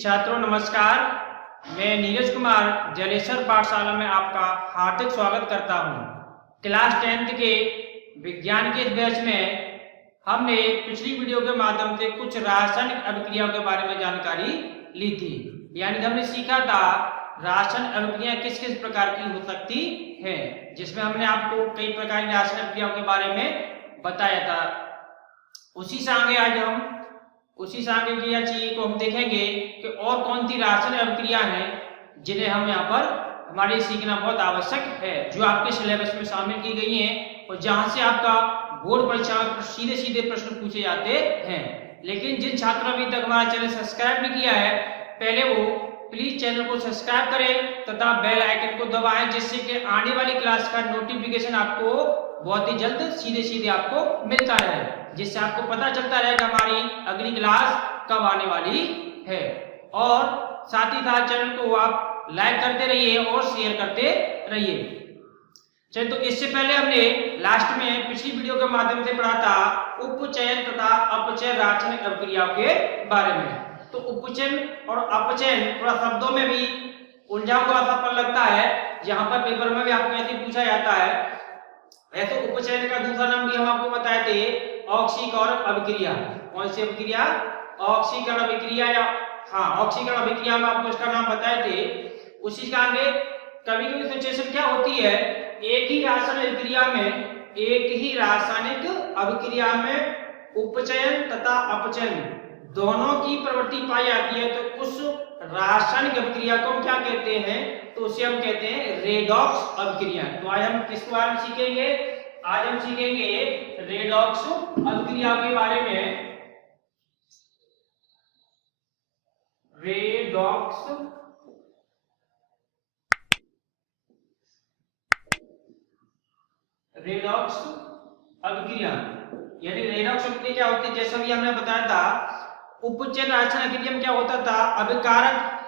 छात्रों नमस्कार। मैं नीरज कुमार जलेसर पाठशाला में आपका हार्दिक स्वागत करता हूं। क्लास 10th के विज्ञान के इस बैच में हमने पिछली वीडियो के माध्यम से कुछ रासायनिक अभिक्रियाओं के बारे में जानकारी ली थी। यानी हमने सीखा था रासायनिक अभिक्रियाएं किस किस प्रकार की हो सकती है, जिसमें हमने आपको कई प्रकार की रासायनिक अभिक्रियाओं के बारे में बताया था। उसी से आगे आज हम उसी सांख्य क्रिया चाहिए को हम देखेंगे कि और कौन सी रासायनिक अभिक्रिया हैं जिन्हें हम यहाँ पर हमारे सीखना बहुत आवश्यक है, जो आपके सिलेबस में शामिल की गई हैं और जहां से आपका बोर्ड परीक्षा में सीधे सीधे प्रश्न पूछे जाते हैं। लेकिन जिन छात्रों ने अभी तक हमारा चैनल सब्सक्राइब नहीं किया है, पहले वो प्लीज चैनल को सब्सक्राइब करें तथा बेल आइकन को दबाएं, जिससे कि आने वाली क्लास का नोटिफिकेशन आपको बहुत ही जल्द सीधे सीधे आपको मिलता रहे, जिससे आपको पता चलता रहेगा हमारी अगली क्लास कब आने वाली है। और साथ ही साथ चैनल को आप लाइक करते रहिए और शेयर करते रहिए। चलिए, तो इससे पहले हमने लास्ट में पिछली वीडियो के माध्यम से पढ़ा था उपचयन तथा अपचयन रासायनिक अभिक्रियाओं के बारे में। तो उपचयन और अपचयन थोड़ा शब्दों में भी उलझा हुआ सा पल लगता है, यहाँ पर पेपर में भी आपको ऐसे पूछा जाता है। ऐसे उपचयन का दूसरा नाम भी हम आपको बताए थे ऑक्सीकरण अभिक्रिया। कौन सी अभिक्रिया? ऑक्सीकरण अभिक्रिया, या ऑक्सीकरण अभिक्रिया में आपको इसका नाम बताए थे। उसी का आगे कभी कभी सिचुएशन क्या होती है, एक ही रासायनिक अभिक्रिया में उपचयन तथा अपचयन दोनों की प्रवृत्ति पाई जाती है, तो उस रासायनिक अभिक्रिया को हम क्या कहते हैं? तो उसे हम कहते हैं रेडॉक्स अभिक्रिया। तो आज हम किसके बारे में सीखेंगे? आज हम सीखेंगे रेडॉक्स अभिक्रिया के बारे में। रेडॉक्स अभिक्रिया, यानी रेडॉक्स अभिक्रिया क्या होती है? जैसा भी हमने बताया था, उपचयन रासायनिक अभिक्रिया में क्या होता था, अभिकारक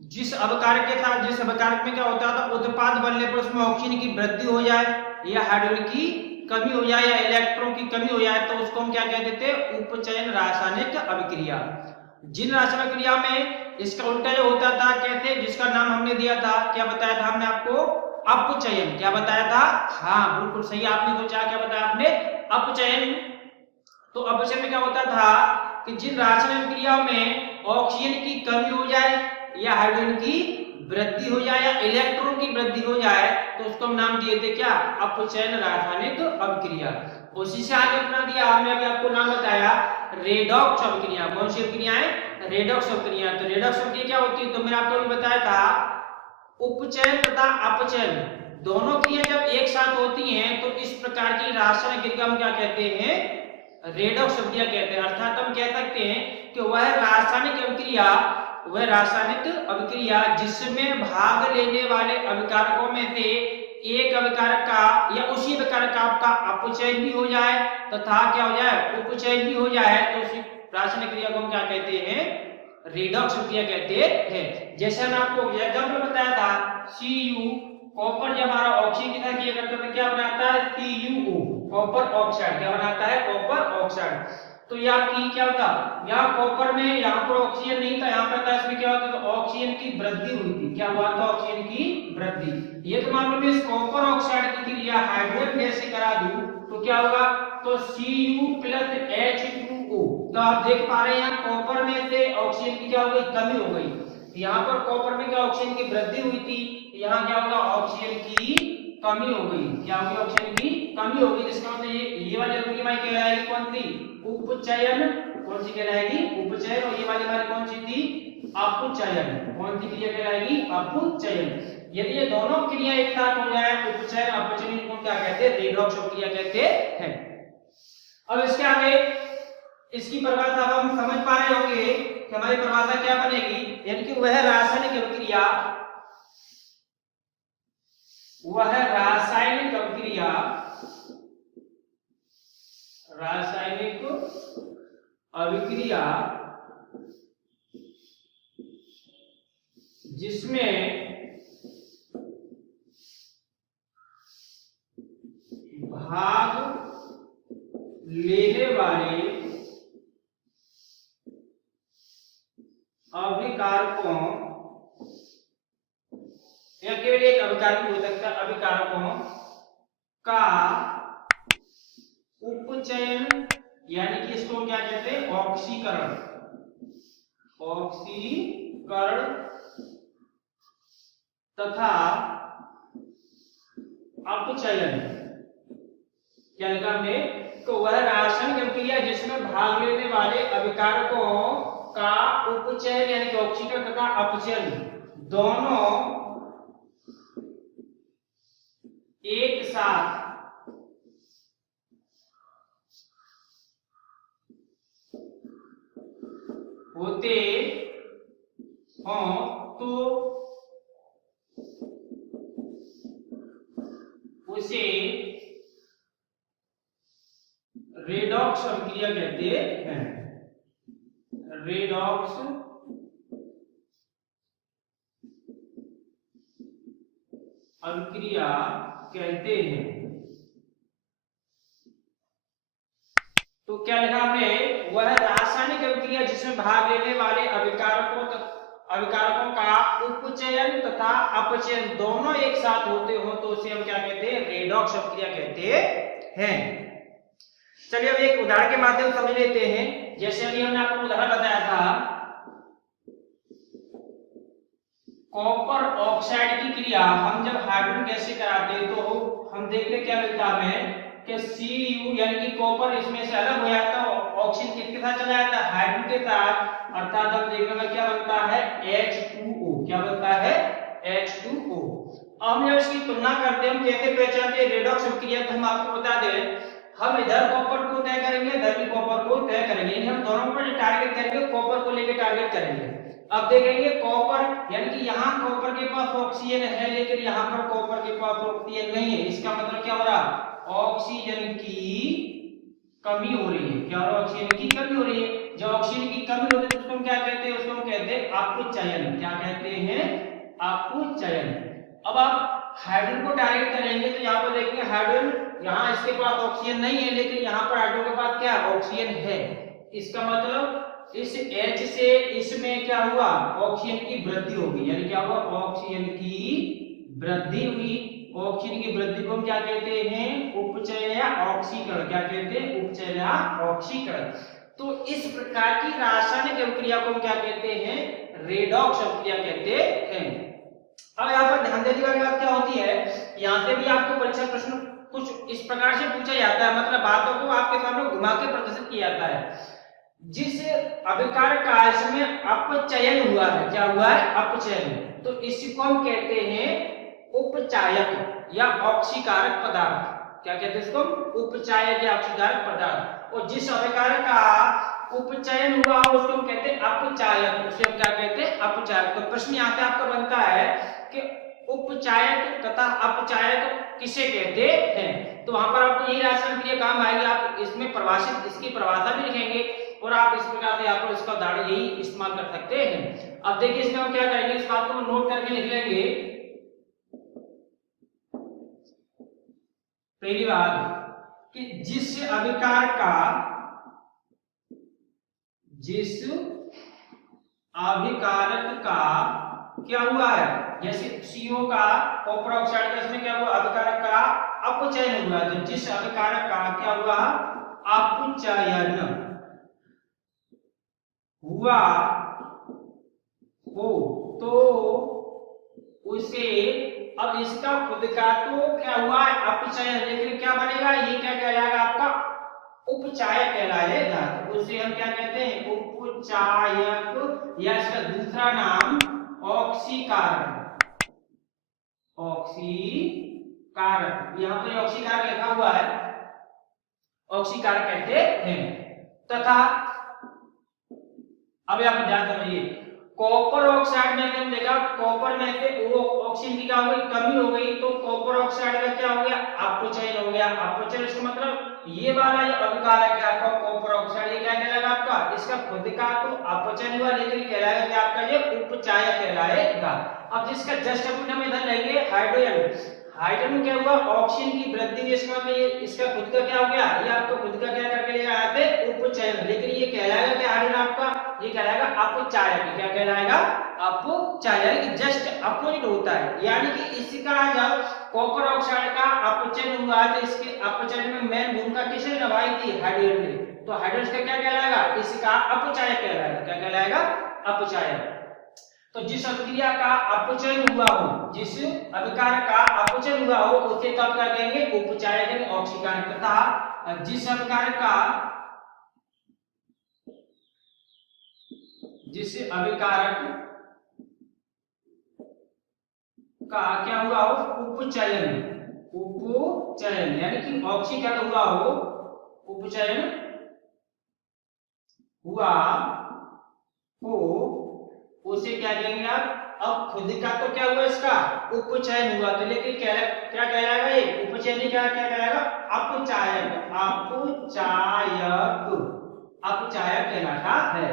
जिस अभिकारक में क्या होता था, उत्पाद बनने पर उसमें ऑक्सीजन की वृद्धि हो जाए या हाइड्रोजन की कमी हो जाए या इलेक्ट्रॉन की कमी हो जाए, तो उसको हम क्या कहते थे? उपचयन रासायनिक अभिक्रिया। जिन रासायनिक अभिक्रिया में इसका उल्टा जो होता था, कहते जिसका नाम हमने दिया था, क्या बताया था हमने आपको? अपचयन। क्या बताया था? हाँ बिल्कुल सही आपने सोचा, क्या बताया आपने? अपचयन। तो अपचयन में क्या होता था कि जिन रासायनिक अभिक्रियाओं में ऑक्सीजन की कमी हो जाए या हाइड्रोजन की वृद्धि हो जाए या इलेक्ट्रॉन की वृद्धि हो जाए, तो उसको हम नाम दिए थे क्या? अपचयन रासायनिक अभिक्रिया। उसी से आगे अपना दिया हमने अभी आपको नाम बताया रेडॉक्स अभिक्रिया। कौन सी अभिक्रिया है? रेडॉक्स अभिक्रिया। तो रेडॉक्स अभिक्रिया क्या होती है? तो मैंने आपको बताया था उपचयन तथा अपचयन दोनों क्रिया जब एक साथ होती हैं, तो इस प्रकार की रासायनिक अभिक्रिया हम क्या कहते हैं? रेडॉक्स अभिक्रिया कहते हैं। अर्थात हम कह सकते हैं कि वह रासायनिक अभिक्रिया जिसमें भाग लेने वाले अभिकारकों में से एक अभिकारक का या उसी अभिकारक का आपका अपचयन भी हो जाए तथा क्या हो जाए? उपचयन भी हो जाए, तो उसी रासायनिक क्रिया को हम क्या कहते हैं? रेडॉक्स अभिक्रिया कहते हैं। जैसे मैं आपको एग्जांपल बताया था, Cu कॉपर जब हमारा ऑक्सीजन के साथ किया करता है तो क्या बनाता है? CuO, copper oxide. क्या बनाता है? Copper oxide. तो ये आपकी क्या होता? यहाँ कॉपर में यहाँ पर ऑक्सीजन नहीं था, यहाँ पर था, इसमें क्या होता? तो ऑक्सीजन की वृद्धि हुई थी। क्या हुआ था? ऑक्सीजन की वृद्धि। ये तो मान लो मैं इस कॉपर ऑक्साइड की क्रिया हाइड्रोजन गैस से करा दूं तो क्या होगा? तो Cu प्लस H2O। तो आप देख पा रहे हैं यहाँ कॉपर में से ऑक्सीजन की क्या हो गई? कमी हो गई। यहाँ पर कॉपर में क्या ऑक्सीजन की वृद्धि हुई थी, यहाँ क्या होगा? ऑक्सीजन की कमी हो गई। क्या होगी? ऑक्सीजन की कमी होगी। जिसका मतलब ये वाली अभिक्रिया कहलाएगी कौन सी? उपचयन। कौन सी कहलाएगी? उपचयन। और ये वाली हमारी कौन सी थी? अपचयन। कौन सी क्रिया कहलाएगी? अपचयन। यदि ये दोनों क्रिया एक साथ हो जाए, उपचयन अपचयन, इनको क्या कहते हैं? रेडॉक्स अभिक्रिया कहते हैं। अब इसके आगे इसकी परिभाषा अब हम समझ पा रहे होंगे कि हमारी परिभाषा क्या बनेगी, यानी कि वह रासायनिक अभिक्रिया जिसमें भाग लेने वाले अभिकारक इसका केवल एक अभिकारक हो सकता है, अभिकारकों का उपचयन, यानी कि इसको क्या कहते हैं, ऑक्सीकरण, ऑक्सीकरण तथा अपचयन। क्या लिखा हमने, तो वह रासायनिक अभिक्रिया जिसमें भाग लेने वाले अभिकारकों का उपचयन यानी कि ऑक्सीकरण तथा अपचयन दोनों एक साथ होते हों तो उसे रेडॉक्स अभिक्रिया कहते हैं। रेडॉक्स अभिक्रिया कहते हैं। तो क्या लिखा हमने, वह रासायनिक अभिक्रिया जिसमें भाग लेने वाले अभिकारकों का उपचयन तथा अपचयन दोनों एक साथ होते हो तो उसे हम क्या कहते हैं, रेडॉक्स अभिक्रिया कहते हैं। चलिए अब एक उदाहरण के माध्यम से समझ लेते हैं। जैसे अभी हमने आपको उदाहरण बताया था, कॉपर ऑक्साइड की क्रिया हम जब हाइड्रोजन गैस से कराते हैं तो हम देखते क्या मिलता है कि Cu यानी कि कॉपर इसमें से अलग हो जाता है, ऑक्सीजन किसके साथ चला जाता है, हाइड्रोजन के साथ, अर्थात हम देखने में क्या बनता है, H2O। क्या बनता है, H2O। अब हम जब इसकी तुलना करते हैं, हम कैसे पहचानते हैं रेडॉक्स अभिक्रिया, तो हम आपको बता दें, हम इधर कॉपर को तय करेंगे, इधर भी कॉपर को तय करेंगे, हम दोनों पर टारगेट करेंगे, कॉपर को लेकर टारगेट करेंगे। अब देखेंगे कॉपर यानी कि यहाँ कॉपर के पास ऑक्सीजन है लेकिन यहाँ पर कॉपर के पास ऑक्सीजन नहीं है, इसका मतलब क्या हो रहा, ऑक्सीजन की कमी हो रही है। क्या हो रहा है, ऑक्सीजन की कमी हो रही है। जब ऑक्सीजन की कमी होती है तो उसको हम क्या कहते हैं, उसको हम कहते हैं अपचयन। क्या कहते हैं, अपचयन। अब आप हाइड्रोजन को टारगेट करेंगे तो यहाँ पर देखेंगे हाइड्रोजन, यहाँ इसके पास ऑक्सीजन नहीं है लेकिन यहाँ पर हाइड्रोजन के पास क्या ऑक्सीजन है। इसका मतलब इस H से इसमें क्या हुआ, ऑक्सीजन की वृद्धि होगी, यानी क्या हुआ, ऑक्सीजन की वृद्धि हुई। ऑक्सीजन की वृद्धि को हम क्या कहते हैं, उपचयन या ऑक्सीकरण। क्या कहते हैं, उपचयन या ऑक्सीकरण। तो इस प्रकार की रासायनिक अभिक्रिया को हम क्या कहते हैं, रेडॉक्स अभिक्रिया कहते हैं। अब यहाँ पर ध्यान देने वाली बात क्या होती है, यहाँ से भी आपको परीक्षा प्रश्न कुछ इस प्रकार से पूछा जाता है, मतलब बातों को आपके सामने घुमा के प्रदर्शित किया जाता है। जिस अभिकार काश में अपचयन हुआ है, क्या हुआ है, अपचयन, तो इसको हम कहते हैं उपचायक या ऑक्सीकारक पदार्थ। क्या कहते हैं इसको, उपचायक या ऑक्सीकारक पदार्थ। और जिस अभिकार का उपचयन हुआ उसको हम कहते हैं अपचायक, उसे हम क्या कहते हैं, अपचायक। तो प्रश्न यहाँ से आपका बनता है कि उपचायक तथा अपचायक किसे कहते हैं। तो वहां पर आपको यही रासायनिक क्रिया काम आएगी, आप इसमें परिभाषित इसकी परिभाषा भी लिखेंगे और आप इस प्रकार से आप इसका उदाहरण यही इस्तेमाल कर सकते हैं। अब देखिए इसमें हम क्या करेंगे, इस बात को नोट करके लिख लेंगे। पहली बात कि जिस अभिकारक का क्या हुआ है, जैसे CO का कॉपर ऑक्साइड का इसमें क्या हुआ, अभिकारक का अपचयन हुआ। तो जिस अभिकारक का क्या हुआ, अपचयन हुआ हो तो उसे, अब इसका खुद का तो क्या हुआ है, अपचयन, लेकिन क्या बनेगा, ये क्या कहलाएगा, आपका उपचायक कहलाएगा। तो उसे हम क्या कहते हैं, उपचायक, या इसका दूसरा नाम ऑक्सीकारक। ऑक्सीकारक, यहाँ पर ऑक्सीकारक लिखा हुआ है, ऑक्सीकारक कहते हैं। तथा अब यहाँ पर ध्यान समझिए, कॉपर ऑक्साइड में हमने देखा, कॉपर में से वो ऑक्सीजन की क्या हो गई, कमी हो गई, तो कॉपर ऑक्साइड का क्या हो गया, अपचयन हो गया। अपचयन इसका मतलब ये वाला ये अभिकारक है आपका कॉपर ऑक्साइड, ये क्या कहलाएगा आपका, इसका खुद का तो अपचयन हुआ लेकिन कहलाएगा क्या आपका, ये उपचायक कहलाएगा। अब जिसका जस्ट अपोजिट हम इधर लेंगे हाइड्रोजन, हाइड्रोजन में क्या हुआ, ऑक्सीजन की वृद्धि हुई, इसका मतलब ये इसका खुद का क्या हो गया, ये आपको खुद का क्या करके ले आते उपचयन, लेकिन ये कहलाएगा क्या हाइड्रोजन आपका, ये कहलाएगा अपचायक। क्या कहलाएगा? अपचायक, जस्ट अपोजिट होता है। यानी कि इसका जब कॉपर ऑक्साइड का अपचयन हुआ तो इसके अपचयन में मेन भूमिका किसने निभाई थी? हाइड्रोजन ने। तो हाइड्रोजन का क्या कहलाएगा? इसका अपचायक कहलाएगा। क्या कहलाएगा? अपचायक। तो जिस अभिक्रिया का अपचयन हुआ हो, जिस अभिकार का अपचयन हुआ हो उसे तब क्या कहेंगे? उपचायक, ऑक्सीकरण। तथा जिस अभिकार का जिस अभिकारक का क्या हुआ हो? उपचयन। उपचयन यानी कि ऑक्सीकरण हुआ हो, उपचयन हुआ हो, उसे क्या कहेंगे आप? अब खुद का तो क्या हुआ? इसका उपचयन हुआ, तो लेकिन क्या कहलाएगा? ये उपचयन क्या कहलाएगा? अपचायक। अपचायक कहलाता है।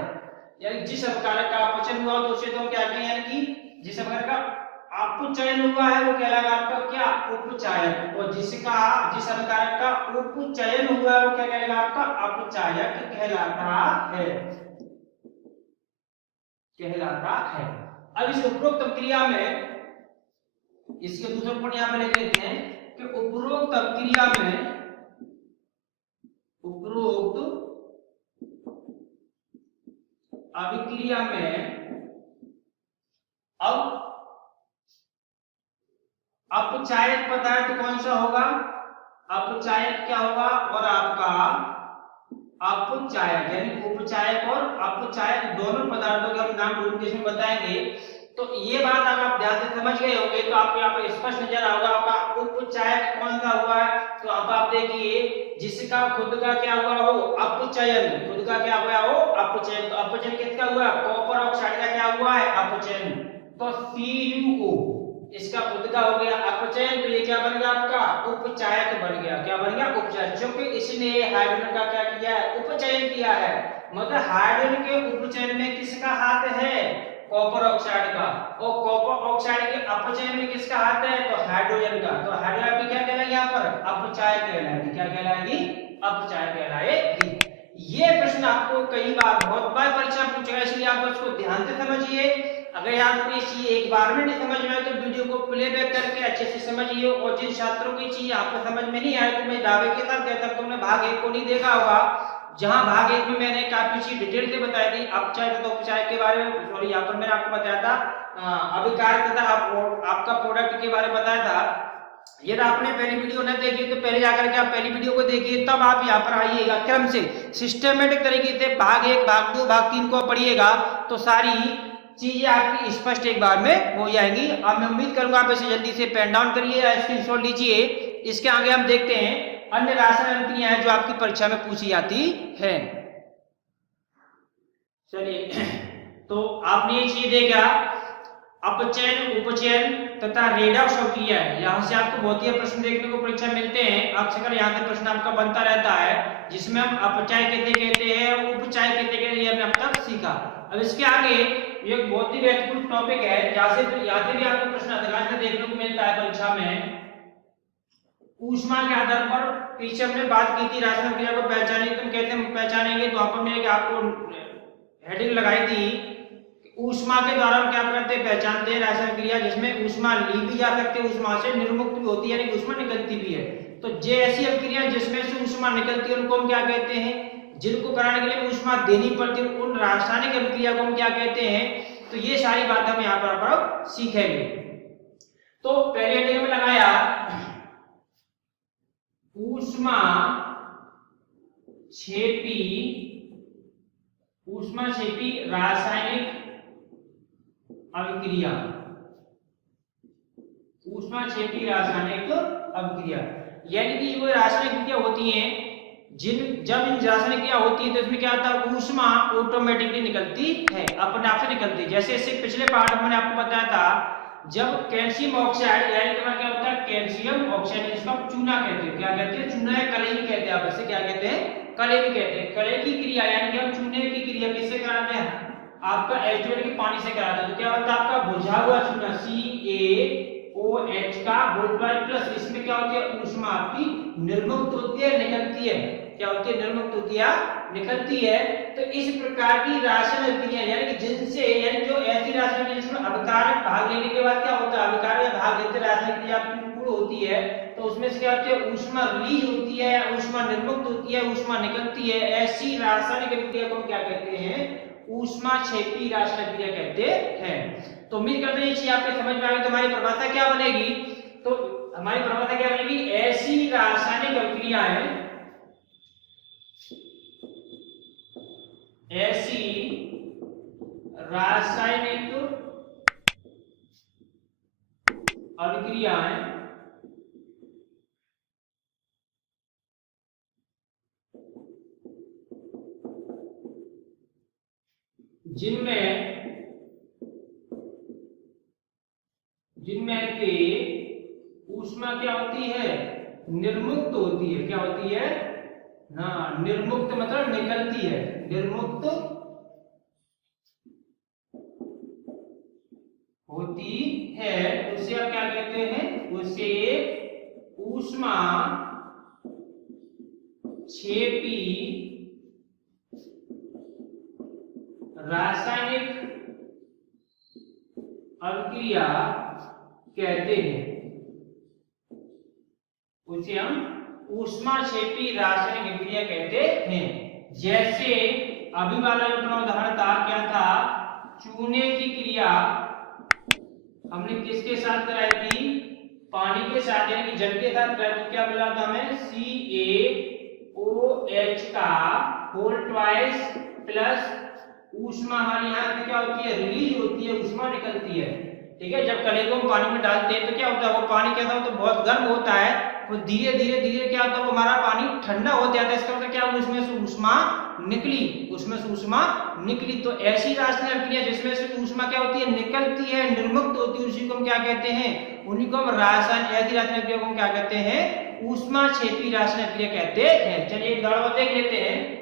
यानी जिस अभिकारक का अपचयन हुआ तो उसे तो क्या कहेंगे? यानी कि जिस अभिकारक का अपचयन हुआ है वो कहलाएगा आपका क्या? उपचायक। और जिस अभिकारक का उपचयन हुआ है वो क्या कहलाएगा? आपका अपचायक कहलाता है। अब इस उपरोक्त क्रिया में इसके दूसरे पॉइंट यहां पर लिख लेते हैं कि उपरोक्त क्रिया में अभिक्रिया में अब अपचायक पदार्थ कौन सा होगा? अपचायक क्या होगा? और आपका अपचायक यानी उपचायक और अपचायक दोनों पदार्थों के हम नाम डोमिनेशन बताएंगे। तो ये बात अगर आप ध्यान से समझ गए होंगे तो आपको यहाँ पर स्पष्ट नजर आएगा आपका उपचायक कौन सा हुआ है। तो अब आप देखिए जिसका खुद का क्या हुआ हो? अपचयन। खुद का क्या हुआ हो? अपचयन। तो अपचयन किसका हुआ? कॉपर ऑक्साइड का क्या हुआ है? अपचयन। तो CuO इसका खुद का हो गया अपचयन, तो ये क्या बन गया? आपका उपचायक बन गया। क्या बन गया? उपचायक, क्योंकि इसने हाइड्रोजन का क्या किया है? उपचयन किया है। मतलब हाइड्रोजन के उपचयन में किसका हाथ है? कॉपर ऑक्साइड का। और कॉपर ऑक्साइड के अपचयन में किसका हाथ है? तो हाइड्रोजन का। तो हाइड्रोजन क्या कहलाएगी? यहाँ पर अपचायक कहलाएगी। क्या कहलाएगी? अपचायक कहलाएगी। ये प्रश्न आपको कई बार बहुत बार परीक्षा पूछेगा, इसलिए आप उसको ध्यान से समझिए। अगर आपको ये चीज एक बार में नहीं समझ में आए तो वीडियो को प्लेबैक करके अच्छे से समझिए। और जिन छात्रों की चीज आपको समझ में नहीं आए तो मैं दावे के साथ कहता हूं तुमने भाग 1 को नहीं देखा होगा, जहां भाग 1 में मैंने काफी चीज डिटेल से बताई थी अपचायक तथा उपचायक के बारे में। सॉरी, यहाँ पर मैंने आपको बताया था अभिकार तथा आपका प्रोडक्ट के बारे में बताया था। यदि आपने पहली वीडियो न देखी तो पहले जाकर के आप पहली वीडियो को देखिए, तब आप यहाँ पर आइएगा। क्रम से सिस्टमेटिक तरीके से भाग 1, भाग 2, भाग 3 को पढ़िएगा तो सारी चीजें आपकी स्पष्ट एक बार में हो जाएंगी। अब मैं उम्मीद करूंगा आप इसे जल्दी से पेन डाउन करिए या स्क्रीनशॉट लीजिए। इसके आगे हम देखते हैं अन्य रासायनिक अभिक्रियाएं हैं जो आपकी परीक्षा में पूछी जाती है। चलिए, तो आपने ये चीज देखा अपचयन, उपचयन तथा रेडॉक्स अभिक्रिया है। यहाँ से आपको बहुत ही प्रश्न देखने को परीक्षा मिलते हैं। अक्सर यहाँ से प्रश्न आपका बनता रहता है जिसमें हम अपचाय कहते हैं, उपचाय कहते हैं, ये हमने अब तक सीखा। अब इसके आगे एक बहुत ही महत्वपूर्ण टॉपिक है जहाँ से भी आपको प्रश्न अधिकांश देखने को मिलता है परीक्षा में। ऊष्मा के आधार पर पीछे हमने बात की थी रासायनिक क्रिया को पहचानेंगे, तुम कहते हैं पहचानेंगे, तो वहां पर मैंने आपको हेडिंग लगाई थी ऊष्मा के द्वारा हम क्या करते हैं? पहचानते हैं रासायनिक क्रिया जिसमें ऊष्मा ली भी जा सकती है, ऊष्मा से निर्मुक्त भी होती है, यानी ऊष्मा निकलती भी है। तो जे ऐसी अभिक्रिया जिसमें से ऊष्मा निकलती है उनको हम क्या कहते हैं? जिनको कराने के लिए ऊष्मा देनी पड़ती है उन रासायनिक अभिक्रिया को हम क्या कहते हैं? तो ये सारी बात हम यहाँ पर सीखेंगे। तो पहले हेडिंग में लगाया ऊष्मा क्षेपी रासायनिक अभिक्रिया। ऊष्मा क्षेपी रासायनिक अभिक्रिया यानी कि वो रासायनिक क्रिया होती हैं जब इन रासायनिक क्रिया होती है तो इसमें क्या होता है? ऊष्मा ऑटोमेटिकली निकलती है, अपने आप से निकलती है। जैसे इससे पिछले पार्ट में मैंने आपको बताया था जब कैल्शियम ऑक्साइड यानी कि क्या होता है? कैल्शियम ऑक्साइड, जिसको आप चूना कहते हैं। क्या कहते हैं? चूना या कलेई कहते हैं। आप इसे क्या कहते हैं? कलेई कहते हैं। कलेई की क्रिया यानी कि हम चूने की क्रिया किससे कराते हैं? आपका H2O के पानी से कराते हैं। तो क्या होता है? आपका बुझा हुआ चूना CaOH का बोल्ट प्लस, इसमें क्या होती है? ऊष्मा आपकी निर्मुक्त होती है, निकलती है। क्या होती है, निर्मुक्त होती है, निकलती है। तो इस प्रकार की रासायनिक अभिक्रिया यानी कि जिनसे यानी जो ऐसी रासायनिक जिसमें अभिकारक भाग लेने के बाद क्या होता है, अभिकारक भाग लेते रासायनिक क्रिया पूर्ण होती है, तो उसमें से क्या होती है, ऊष्मा रिलीज होती है, ऊष्मा निर्मुक्त होती है, ऊष्मा निकलती है। ऐसी रासायनिक अभिक्रिया को हम क्या कहते हैं, ऊष्माक्षेपी रासायनिक क्रिया कहते हैं। तो उम्मीद करते हैं ये चीज आपको समझ में आ गई। तो हमारी परिभाषा क्या बनेगी, तो हमारी परिभाषा क्या बनेगी, ऐसी रासायनिक अभिक्रियाएं, ऐसी रासायनिक अभिक्रियाएं जिनमें के ऊष्मा क्या होती है, निर्मुक्त होती है। क्या होती है, हाँ, निर्मुक्त मतलब निकलती है, निर्मुक्त होती है, उसे आप क्या कहते हैं, उसे ऊष्मा क्षेपी रासायनिक अभिक्रिया कहते हैं। उसे हम ऊष्माक्षेपी रासायनिक अभिक्रिया कहते हैं। जैसे अभी वाला जो अपना उदाहरण था, क्या था, चूने की क्रिया हमने किसके साथ कराई थी, पानी के साथ यानी कि जल के साथ कराई। तो क्या मिला था हमें, CaOH का होल ट्वाइस प्लस ऊष्मा हमारी यहाँ पे क्या होती है, रिलीज होती है, ऊष्मा निकलती है। ठीक है, जब कले को हम पानी में डालते हैं तो क्या होता है, वो पानी कैसा होता है, बहुत गर्म होता है, वो धीरे धीरे क्या होता है, वो हमारा पानी ठंडा हो जाता है। इसका मतलब क्या, उसमें से ऊष्मा निकली, उसमें से ऊष्मा निकली। तो ऐसी रासायनिक अभिक्रिया जिसमें से ऊष्मा क्या होती है, निकलती है, निर्मुक्त होती है, उसी को हम क्या कहते हैं, उन्हीं को हम रासायनिक, ऐसी रासायनिक अभिक्रिया को हम क्या कहते हैं, ऊष्माक्षेपी रासायनिक अभिक्रिया कहते हैं। चलिए एक उदाहरण देख लेते हैं।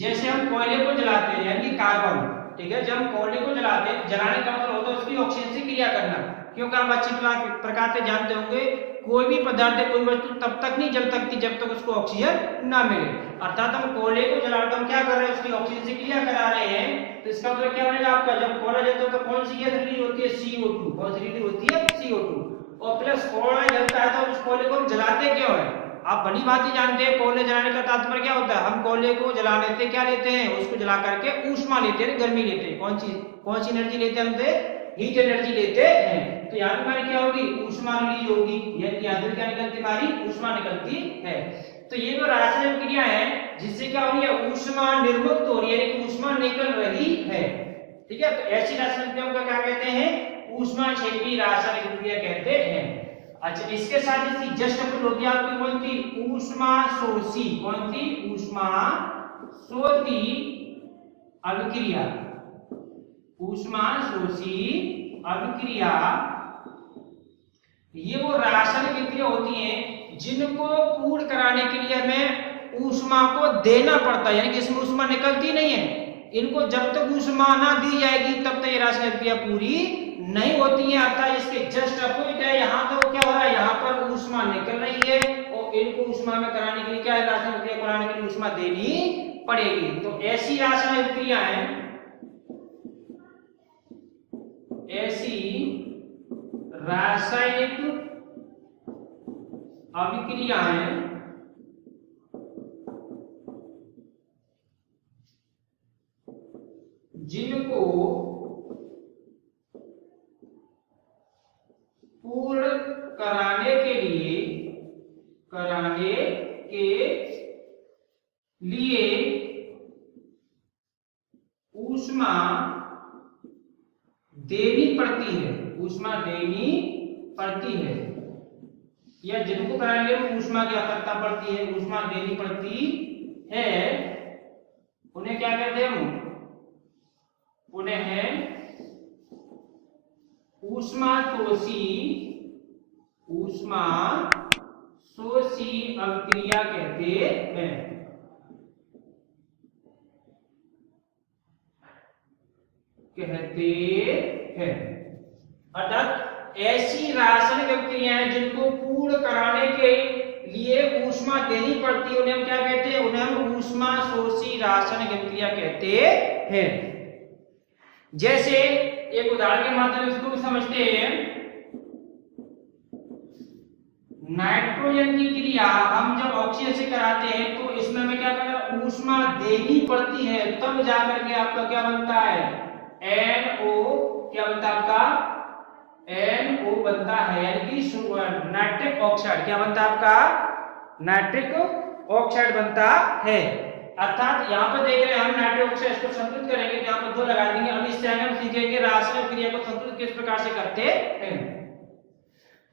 जैसे हम कोयले को जलाते हैं यानी कार्बन, ठीक है, जब हम कोयले को जलाते हैं, जलाने का मतलब होता है उसकी ऑक्सीजन से क्रिया करना। क्योंकि आप अच्छी प्रकार से जानते होंगे, कोई भी पदार्थ, कोई वस्तु तब तक नहीं जल सकती जब तक उसको ऑक्सीजन ना मिले। अर्थात हम कोयले को जलाकर हम क्या कर रहे हैं, उसकी ऑक्सीजन से क्रिया करा रहे हैं। तो इसका मतलब क्या बनेगा आपका, जब कोयला जलता है तो कौन सी गैस रिलीज होती है, CO2। कौन सी रिलीज होती है, CO2। और प्लस कोयला जलता है तो उस कोयले को हम जलाते क्यों है, आप भली भांति जानते हैं। कोयले जलाने का तात्पर्य क्या होता है, हम कोयले को जला लेते क्या लेते हैं, उसको जला करके ऊष्मा लेते हैं, गर्मी लेते हैं। कौन सी एनर्जी लेते हैं, हमसे हीट एनर्जी लेते हैं। तो यहाँ पे हमारी क्या होगी, ऊष्मा रिलीज होगी, यहाँ से क्या निकलती, हमारी ऊष्मा निकलती है। तो ये जो रासायनिक क्रिया है जिससे क्या हो रही है, ऊष्मा निर्मुक्त हो रही है, यानी ऊष्मा निकल रही है। ठीक है, तो ऐसी रासायनिक क्रियाओं का क्या कहते हैं, ऊष्माक्षेपी रासायनिक क्रिया कहते हैं। अच्छा, इसके साथ इसकी जस्ट अपोजिट होती है आपकी कौन सी, ऊष्मा शोषी। कौन सी, ऊष्मा शोषी अभिक्रिया। ऊष्मा शोषी अभिक्रिया ये वो रासायनिक अभिक्रिया होती हैं जिनको पूर्ण कराने के लिए हमें ऊष्मा को देना पड़ता है, यानी कि इसमें ऊष्मा निकलती नहीं है। इनको जब तक ऊष्मा ना दी जाएगी तब तक ये रासायनिक अभिक्रिया पूरी नहीं होती है। अर्थात इसके जस्ट अपोजिट है, यहाँ तो क्या हो रहा है, यहाँ पर ऊष्मा निकल रही है और इनको ऊष्मा में कराने के लिए क्या है, रासायनिक अभिक्रिया कराने के लिए ऊष्मा देनी पड़ेगी। तो ऐसी रासायनिक अभिक्रियाएं, ऐसी रासायनिक अभिक्रियाएं जिनको पूर्ण कराने के लिए ऊष्मा देनी पड़ती है, ऊष्मा देनी पड़ती है, या जिनको कराने के लिए ऊष्मा की आवश्यकता पड़ती है, ऊष्मा देनी पड़ती है, उन्हें क्या कहते हैं, उन्हें है ऊष्मा शोषी अभिक्रिया कहते हैं। अर्थात ऐसी रासायनिक अभिक्रियाएं जिनको पूर्ण कराने के लिए ऊष्मा देनी पड़ती है उन्हें हम क्या कहते हैं, उन्हें हम ऊष्मा शोषी रासायनिक अभिक्रिया कहते हैं। जैसे एक उदाहरण के माध्यम से इसको भी समझते हैं। नाइट्रोजन की क्रिया हम जब ऑक्सीजन से कराते हैं तो इसमें हमें क्या करना, ऊष्मा देनी पड़ती है, तब जाकर के आपका क्या बनता है, NO क्या बनता है, आपका NO बनता है, यानी कि नाइट्रिक ऑक्साइड क्या बनता है, आपका नाइट्रिक ऑक्साइड बनता है। अर्थात यहाँ पर देख रहे हैं हम नाइट्रिक ऑक्साइड को संतुलित करेंगे, यहाँ पर 2 लगा देंगे। अब इससे आगे हम सीखेंगे रासायनिक क्रिया को संतुलित किस प्रकार से करते हैं।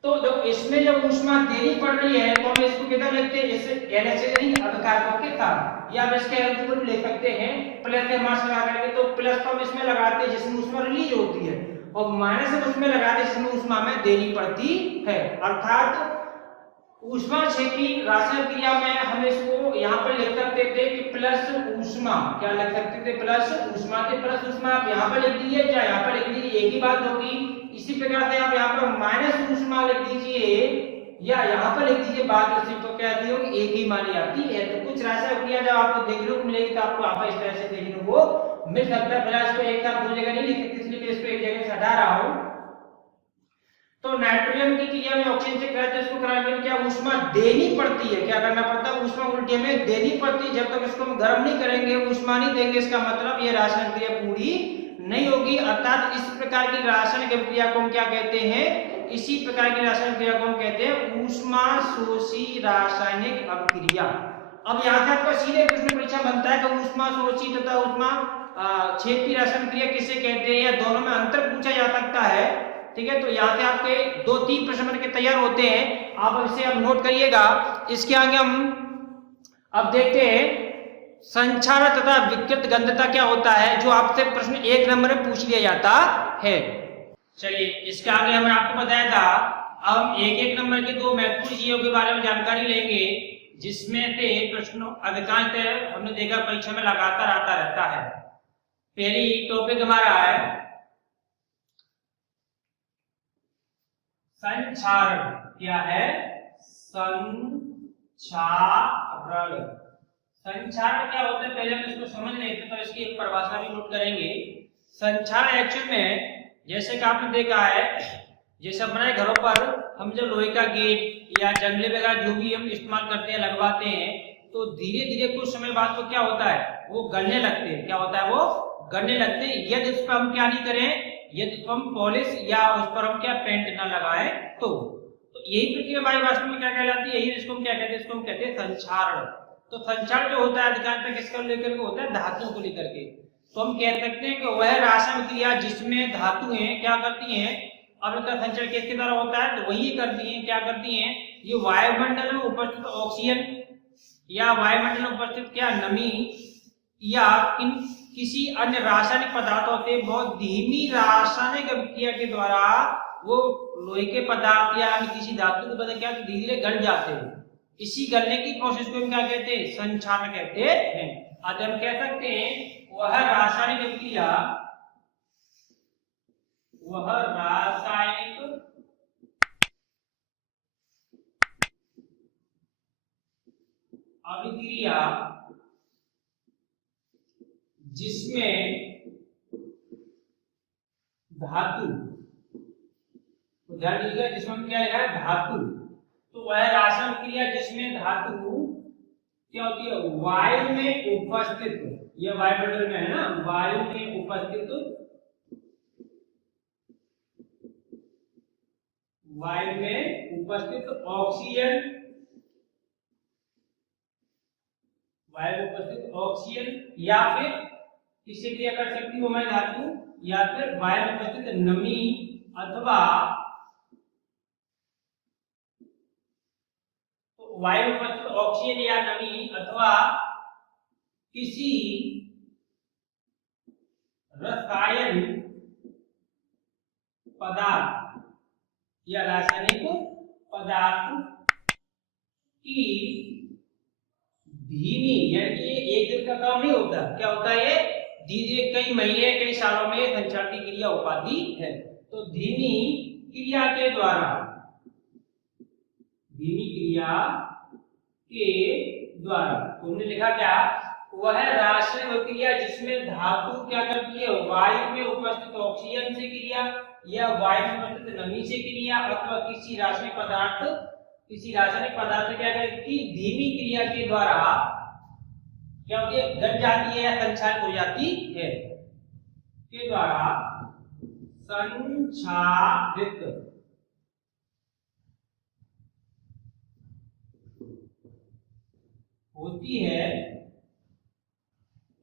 तो जब इसमें जब ऊष्मा देनी पड़ रही है तो हम इसको कितना लिखते हैं, जैसे NH नहीं अभिकारकों के साथ, या हम इसके हेल्प को ले सकते हैं प्लस के मार्क्स लगा करके। तो प्लस तो हम इसमें लगाते हैं जिसमें ऊष्मा रिलीज होती है, और माइनस हम उसमें लगाते हैं जिसमें ऊष्मा हमें देनी पड़ती है। अर्थात ऊष्मा क्षेपी रासायनिक क्रिया में हम इसको यहाँ पर लिख सकते थे कि प्लस ऊष्मा, क्या लिख सकते थे, प्लस ऊष्मा के प्लस ऊष्मा आप यहाँ पर लिख दीजिए, चाहे यहाँ पर लिख दीजिए, एक ही बात होगी। इसी प्रकार से आप यहाँ पर माइनस ऊष्मा लिख दीजिए या यहाँ पर लिख दीजिए, बात उसी तो क्या आती होगी, एक ही मानी आती है। तो कुछ रासायनिक क्रिया जब आपको देखने को मिलेगी तो आपको आप इस तरह से देखने को मिल सकता है। फिलहाल इसको एक साथ 2 जगह नहीं लिख सकते, इसलिए इसको एक जगह से हटा रहा हूँ। तो नाइट्रोजन की क्रिया में ऑक्सीजन से कराते हैं, इसको कराने में क्या ऊष्मा देनी पड़ती है, क्या करना पड़ता है, ऊष्मा उल्टी हमें देनी पड़ती है। जब तक इसको हम गर्म नहीं करेंगे, ऊष्मा नहीं देंगे, इसका मतलब ये रासायनिक क्रिया पूरी नहीं होगी। अर्थात इस प्रकार की रासायनिक अभिक्रिया को हम क्या कहते हैं, इसी प्रकार की रासायनिक क्रिया को हम कहते हैं ऊष्मा शोषी रासायनिक अभिक्रिया। अब यहाँ से आपका सीधे प्रश्न परीक्षा बनता है कि ऊष्मा शोषी तथा ऊष्मा क्षेपी रासायनिक क्रिया किसे कहते हैं, या दोनों में अंतर पूछा जा सकता है। ठीक है, तो यहाँ से आपके 2-3 प्रश्न बन के तैयार होते हैं, आप इसे अब नोट करिएगा। इसके आगे हम अब देखते हैं संक्षारक तथा विकृत गंधता क्या होता है, जो आपसे प्रश्न 1 नंबर में पूछ लिया जाता है। चलिए, इसके आगे हमने आपको बताया था, अब हम 1-1 नंबर के 2 महत्वपूर्ण चीजों के बारे में जानकारी लेंगे, जिसमें से प्रश्नों अधिकांश हमने देखा परीक्षा में लगातार आता रहता है। पहली टॉपिक हमारा है संक्षारण। क्या है, संक्षारण। संक्षारण क्या होता है, पहले हम इसको समझ लेते तो इसकी एक परिभाषा भी नोट करेंगे। संक्षारण एक्चुअल में जैसे कि आपने देखा है, जैसे हमारे घरों पर हम जब लोहे का गेट या जंगले वगैरह जो भी हम इस्तेमाल करते हैं, लगवाते हैं, तो धीरे धीरे कुछ समय बाद वो क्या होता है, वो गलने लगते हैं। क्या होता है, वो गलने लगते हैं। यदि उस पर हम क्या नहीं करें, यदि हम पॉलिश या उस पर हम क्या पेंट ना लगाएं तो यही प्रक्रिया हमारी वास्तव में क्या कहलाती है, यही इसको हम क्या कहते हैं, इसको हम कहते हैं संक्षारण। तो संक्षारण जो होता है अधिकांश किसको लेकर के होता है, धातुओं को लेकर के। तो हम कह सकते हैं कि वह रासायनिक क्रिया जिसमें धातुएं क्या करती हैं, अब इनका संचरण किसके द्वारा होता है, तो वही करती हैं, क्या करती हैं, ये वायुमंडल में उपस्थित ऑक्सीजन या वायुमंडल में उपस्थित क्या नमी या किसी अन्य रासायनिक पदार्थों से बहुत धीमी रासायनिक अभिक्रिया के द्वारा वो लोहे के पदार्थ या अन्य किसी धातु के पदार्थ क्या धीरे धीरे गल जाते हैं। इसी गलने की प्रोसेस को हम क्या कहते हैं, संक्षारण कहते हैं। आज हम कह सकते हैं वह रासायनिक अभिक्रिया, वह रासायनिक अभिक्रिया जिसमें धातु, ध्यान दीजिएगा, जिसमें क्या लिखा है, धातु। तो वह रासायनिक क्रिया जिसमें धातु क्या होती है, वायु में उपस्थित, यह वायुमंडल में है ना, वायु में उपस्थित, वायु में उपस्थित ऑक्सीजन, वायु में उपस्थित ऑक्सीजन या फिर किससे क्रिया कर सकती हो मैं धातु, या फिर वायु में उपस्थित नमी अथवा तो वायु में उपस्थित ऑक्सीजन या नमी अथवा किसी रसायन पदार्थ या रासायनिक पदार्थ की धीमी, यानी एक दिन का काम नहीं होता, क्या होता है, ये धीरे कई महीने कई सालों में संक्षारण की क्रिया हो पाती है। तो धीमी क्रिया के द्वारा, धीमी क्रिया के द्वारा। तो हमने लिखा क्या, वह रासायनिक अभिक्रिया जिसमें धातु क्या करती है, वायु में उपस्थित ऑक्सीजन से क्रिया या वायु में उपस्थित नमी से क्रिया अथवा किसी रासायनिक पदार्थ क्या करती, धीमी क्रिया के द्वारा क्या होती है, गल जाती है या संक्षारित हो जाती है, के द्वारा संक्षारित होती है,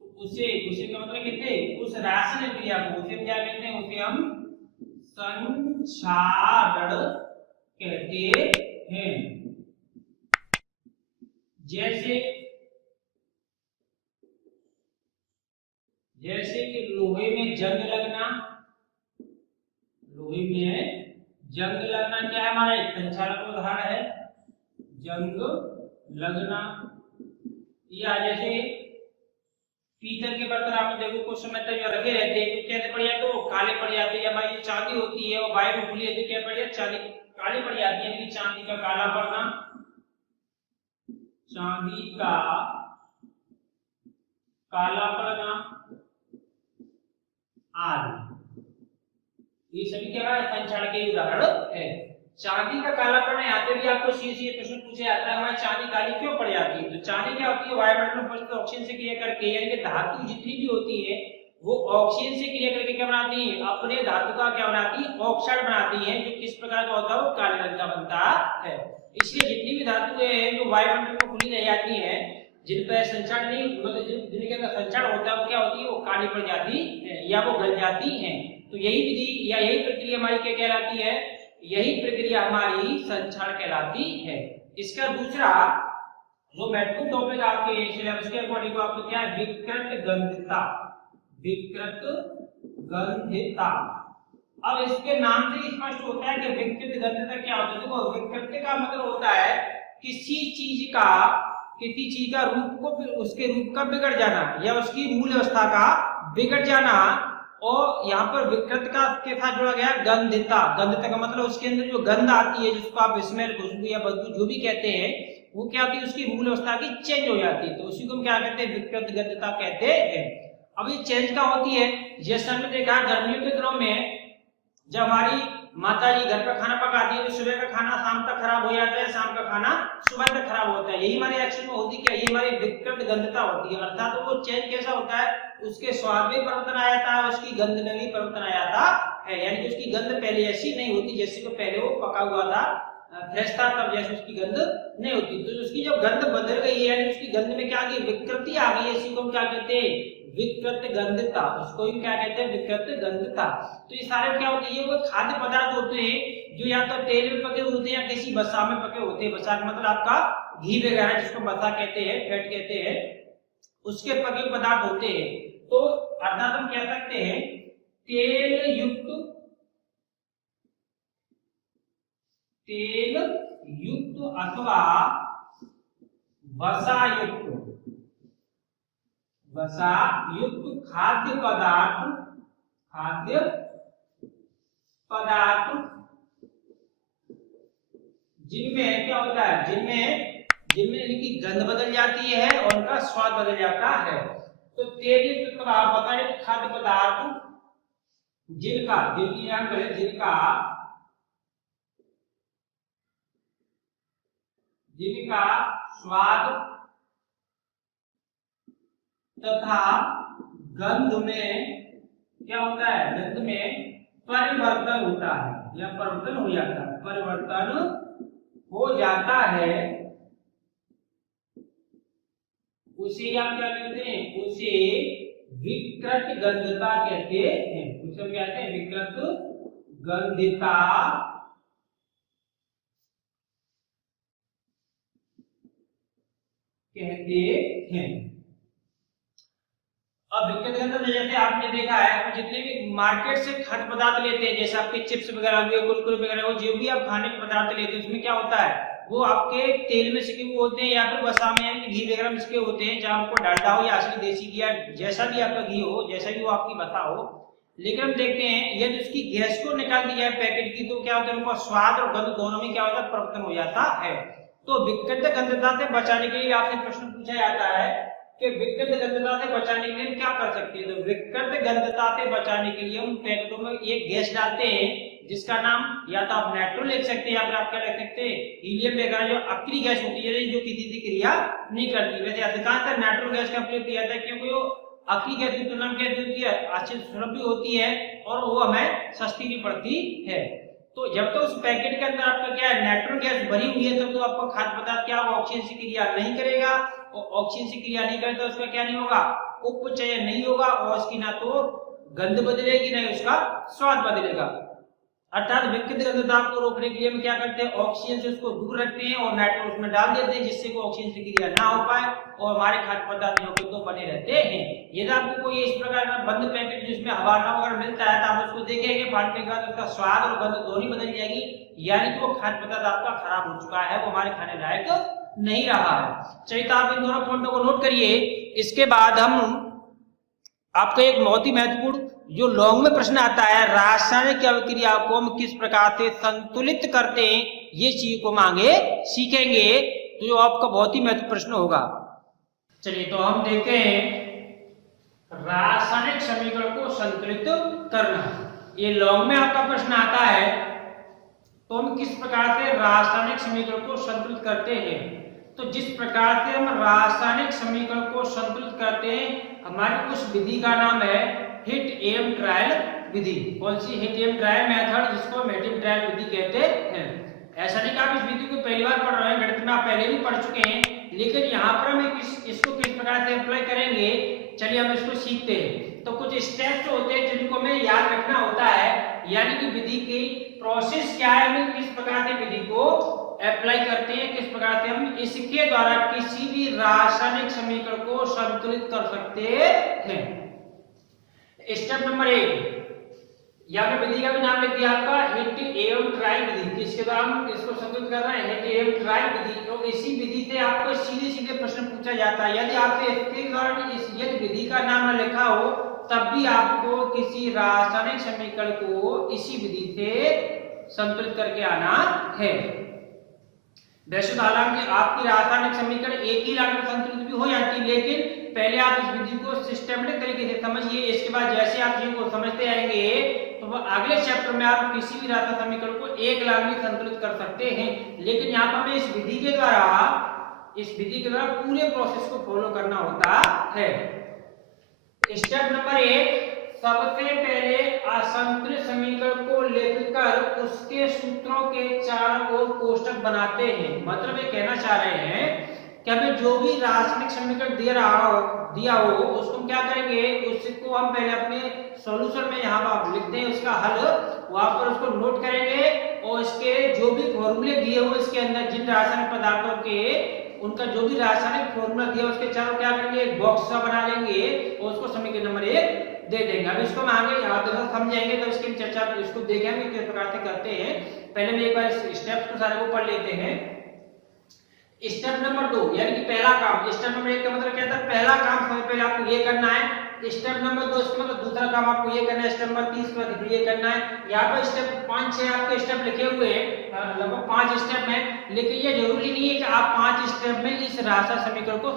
तो उसे का मतलब कहते हैं उस रासायनिक क्रिया को, उसे क्या कहते हैं, उसे हम संक्षारण कहते हैं। जैसे कि लोहे में जंग लगना, क्या है हमारा एक संक्षारक उदाहरण है, जंग लगना। या जैसे पीतल के बर्तन आपने देखो कुछ समय तक रखे रहते हैं तो कैसे पड़ जाते, तो काले पड़ जाते हैं। हमारी चांदी होती है और वायु में खुली रहती है, क्या पड़ जाती, चांदी काली पड़ जाती है, यानी चांदी का काला पड़ना, चांदी का काला पड़ना आदि, ये सभी क्या है, संक्षारण के उदाहरण है। चांदी का काला पड़ना, यहाँ पे भी आपको सीधे प्रश्न पूछा जाता है, हमारी चांदी काली क्यों पड़ जाती है। तो चांदी क्या होती है, वायुमंडल में उपस्थित ऑक्सीजन से क्रिया करके, यानी कि धातु जितनी भी होती है वो ऑक्सीजन से क्रिया करके क्या बनाती है, अपने धातु का क्या बनाती है, ऑक्साइड बनाती है, जो किस प्रकार का होता है, वो काले रंग का बनता है। इसलिए जितनी भी धातुएं हैं जो वायुमंडल में खुली रह जाती है, जिन पर संचार नहीं, मतलब जिनके अंदर संचार होता है, वो क्या होती है, वो काली पड़ जाती है या वो गल जाती है। तो यही विधि या यही प्रक्रिया हमारी क्या कहलाती है, यही प्रक्रिया हमारी संचार कहलाती है। इसका दूसरा जो महत्वपूर्ण टॉपिक आपके सिलेबस के अकॉर्डिंग आपको क्या है, विकृत गंधिता। अब इसके नाम से स्पष्ट होता है कि विकृत गंधिता क्या होता है। देखो विकृत का मतलब होता है किसी चीज का रूप को, उसके रूप का बिगड़ जाना या उसकी मूल अवस्था का बिगड़ जाना। और यहाँ पर विकृत का के साथ जोड़ा गया गंधिता का मतलब उसके अंदर जो गंध आती है, जिसको आप स्मेल, खुशबू या बदबू जो भी कहते हैं, वो क्या होती है, उसकी मूल अवस्था की चेंज हो जाती है, तो उसी को हम क्या कहते हैं, विकृत गंधिता कहते हैं। अब ये चेंज क्या होती है, जैसे हमने देखा गर्मियों के दिनों में जब हमारी माता जी घर पर खाना पकाती है तो सुबह का खाना शाम तक खराब हो जाता है, शाम का खाना सुबह तक खराब होता है। यही हमारे एक्शन में होती क्या, ये हमारी विकृत गंधता होती है। अर्थात तो वो चेंज कैसा होता है, उसके स्वाद में परिवर्तन आ जाता है, उसकी गंध में भी परिवर्तन आ जाता है, यानी कि उसकी गंध पहले ऐसी नहीं होती जैसे को पहले वो पका हुआ था, फ्रेश था, तब जैसे उसकी गंध नहीं होती। तो उसकी जो गंध बदल गई है, यानी उसकी गंध में क्या आ गई, विकृति आ गई है, इसी को हम क्या कहते हैं, विकृत गंधता। उसको ही क्या कहते हैं, विकृत गंधता। तो ये सारे क्या होते हैं, ये वो खाद्य पदार्थ होते हैं जो या तो तेल में पके होते हैं या किसी बसा में पके होते हैं। बसा मतलब आपका घी वगैरह, जिसको बसा कहते हैं, फैट कहते हैं, उसके पके पदार्थ होते हैं। तो अर्थात हम कह सकते हैं तेल युक्त अथवा वसा युक्त खाद्य पदार्थ जिनमें क्या होता है, जिनमें इनकी गंध बदल जाती है और उनका स्वाद बदल जाता है। तो तेल युक्त खाद्य पदार्थ जिनका स्वाद तथा गंध में क्या होता है, गंध में परिवर्तन होता है या परिवर्तन हो जाता है, उसे हम क्या कहते हैं, उसे विकृत गंधता कहते हैं। उसे हम कहते हैं विकृत गंधता कहते हैं। अब विकृत गंधता जैसे आपने देखा है, आप जितने भी मार्केट से खाद्य पदार्थ लेते हैं, जैसे आपके चिप्स वगैरह हुए, कुरकुरे वगैरह हो, जो भी आप खाने के पदार्थ लेते हैं, उसमें क्या होता है, वो आपके तेल में सिके हुए होते हैं या फिर वसा में यानी घी वगैरह में सिके होते हैं, जहां आपको डालडा हो या असली देसी घी या जैसा भी आपका घी हो, जैसा भी वो आपकी वसा हो। लेकिन हम देखते हैं यदि उसकी गैस को निकाल दिया है पैकेट की, तो क्या होता है, उनका स्वाद और गंध दोनों में क्या होता है, परिवर्तन हो जाता है। तो विकृत गंधता से बचाने के लिए आपसे प्रश्न पूछा जाता है कि विकृत गंधता से बचाने के लिए क्या कर सकते हैं। तो विकृत गंधता से बचाने के लिए हम पैकेटों में एक गैस डालते हैं जिसका नाम या तो आप नाइट्रो लिख सकते हैं या फिर आप क्या लिख सकते हैं हीलियम वगैरह, जो अक्रिय गैस होती है जो किसी से क्रिया नहीं करती। वैसे अधिकांशतः नाइट्रो गैस का प्रयोग किया जाता है क्योंकि वो अक्रिय गैस की तुलना में क्या होती है, अच्छी सुलभ भी होती है और वो हमें सस्ती भी पड़ती है। तो जब तक उस पैकेट के अंदर आपका क्या है नाइट्रोजन गैस भरी हुई है तब तो आपका खाद्य पदार्थ क्या होगा, ऑक्सीजन से क्रिया नहीं करेगा और ऑक्सीजन से क्रिया नहीं करेगा तो उसका क्या नहीं होगा, उपचय नहीं होगा और उसकी ना तो गंध बदलेगी ना उसका स्वाद बदलेगा। अर्थात विकृत गंधता को रोकने के लिए हम क्या करते हैं, ऑक्सीजन से उसको दूर रखते हैं और नाइट्रोजन उसमें डाल देते हैं जिससे कि ऑक्सीजन से क्रिया ना हो पाए और हमारे खाद्य पदार्थ जो तो बने रहते हैं। यदि आपको कोई इस प्रकार का बंद पैकेट जिसमें हवा ना वगैरह मिलता है तो आप उसको देखेंगे फाड़ने के बाद उसका स्वाद और गंध दोनों बदल जाएगी, यानी कि वो खाद्य पदार्थ आपका खराब हो चुका है, वो हमारे खाने लायक नहीं रहा है। चलिए तो आप इन दोनों पॉइंटों को नोट करिए। इसके बाद हम आपको एक बहुत ही महत्वपूर्ण जो लॉन्ग में प्रश्न आता है, रासायनिक अभिक्रिया को हम किस प्रकार से संतुलित करते हैं, ये चीज को मांगे सीखेंगे तो जो आपका बहुत ही महत्वपूर्ण प्रश्न होगा। चलिए तो हम देखते हैं रासायनिक समीकरण को संतुलित करना। ये लॉन्ग में आपका प्रश्न आता है तो हम किस प्रकार से रासायनिक समीकरण को संतुलित करते हैं। तो जिस प्रकार से हम रासायनिक समीकरण को संतुलित करते हैं हमारी उस विधि का नाम है हिट एम ट्रायल विधि। कौन सी, हिट एम ट्रायल मेथड, जिसको हम हिट एम ट्रायल विधि कहते हैं। ऐसा नहीं कि आप इस विधि को पहली बार पढ़ रहे हैं, गणित में आप पहले भी पढ़ चुके हैं, लेकिन यहाँ पर हम इसको किस प्रकार से अप्लाई करेंगे, चलिए हम इसको सीखते हैं। तो कुछ स्टेप्स होते हैं जिनको हमें याद रखना होता है, यानी कि विधि की प्रोसेस क्या है, हम किस प्रकार से विधि को अप्लाई करते हैं, किस प्रकार से हम इसके द्वारा किसी भी रासायनिक समीकरण को संतुलित कर सकते हैं। स्टेप नंबर 1, यहाँ पे विधि का भी नाम लिख दिया आपका हिट एवं ट्रायल विधि, इसके द्वारा हम इसको संतुलित कर रहे हैं हिट एवं ट्रायल विधि। तो इसी विधि से आपको सीधे सीधे प्रश्न पूछा जाता है। यदि आपसे इसके दौरान यदि विधि का नाम न लिखा हो तब भी आपको किसी रासायनिक समीकरण को इसी विधि से संतुलित करके आना है। वैसे हालांकि आपकी रासायनिक समीकरण एक ही लाइन में संतुलित भी हो जाती है, लेकिन पहले आप इस विधि को सिस्टमेटिक तरीके से समझिए। इसके बाद जैसे आप चीज को समझते आएंगे तो वह अगले चैप्टर में आप किसी भी रासायनिक समीकरण को एक लाइन में संतुलित कर सकते हैं। लेकिन यहाँ पर हमें इस विधि के द्वारा पूरे प्रोसेस को फॉलो करना होता है। स्टेप नंबर 1, सबसे पहले असंतुलित समीकरण को लिखकर उसके सूत्रों के चारों ओर कोष्ठक बनाते हैं। मतलब ये कहना चाह रहे हैं कि हमें जो भी रासायनिक समीकरण दिया हो उसको हम क्या करेंगे, उसको हम पहले अपने सॉल्यूशन में यहाँ पर लिखते हैं उसका हल, वहां पर उसको नोट करेंगे और इसके जो भी फॉर्मूले दिए हो इसके अंदर जिन रासायनिक पदार्थों के उनका जो भी रासायनिक फॉर्मूला दिया उसके चारों क्या करेंगे, एक बॉक्स सा बना लेंगे और उसको समीकरण नंबर 1 दे देंगे। अब इसको हम आगे समझेंगे तो इसकी चर्चा इसको देखेंगे किस प्रकार से करते हैं। पहले में एक बार स्टेप्स को सारे को पढ़ लेते हैं। स्टेप नंबर 2 यानी कि पहला काम, स्टेप नंबर 1 का मतलब क्या था, पहला काम सबसे पहले आपको ये करना है। स्टेप नंबर 2 इसका मतलब दूसरा काम आपको ये करना है। स्टेप नंबर 3 का मतलब ये करना है। यहाँ पर स्टेप 5-6 आपके स्टेप लिखे हुए हैं, लगभग 5 स्टेप हैं, लेकिन ये जरूरी नहीं है कि आप 5 स्टेप में इस रासायनिक समीकरण को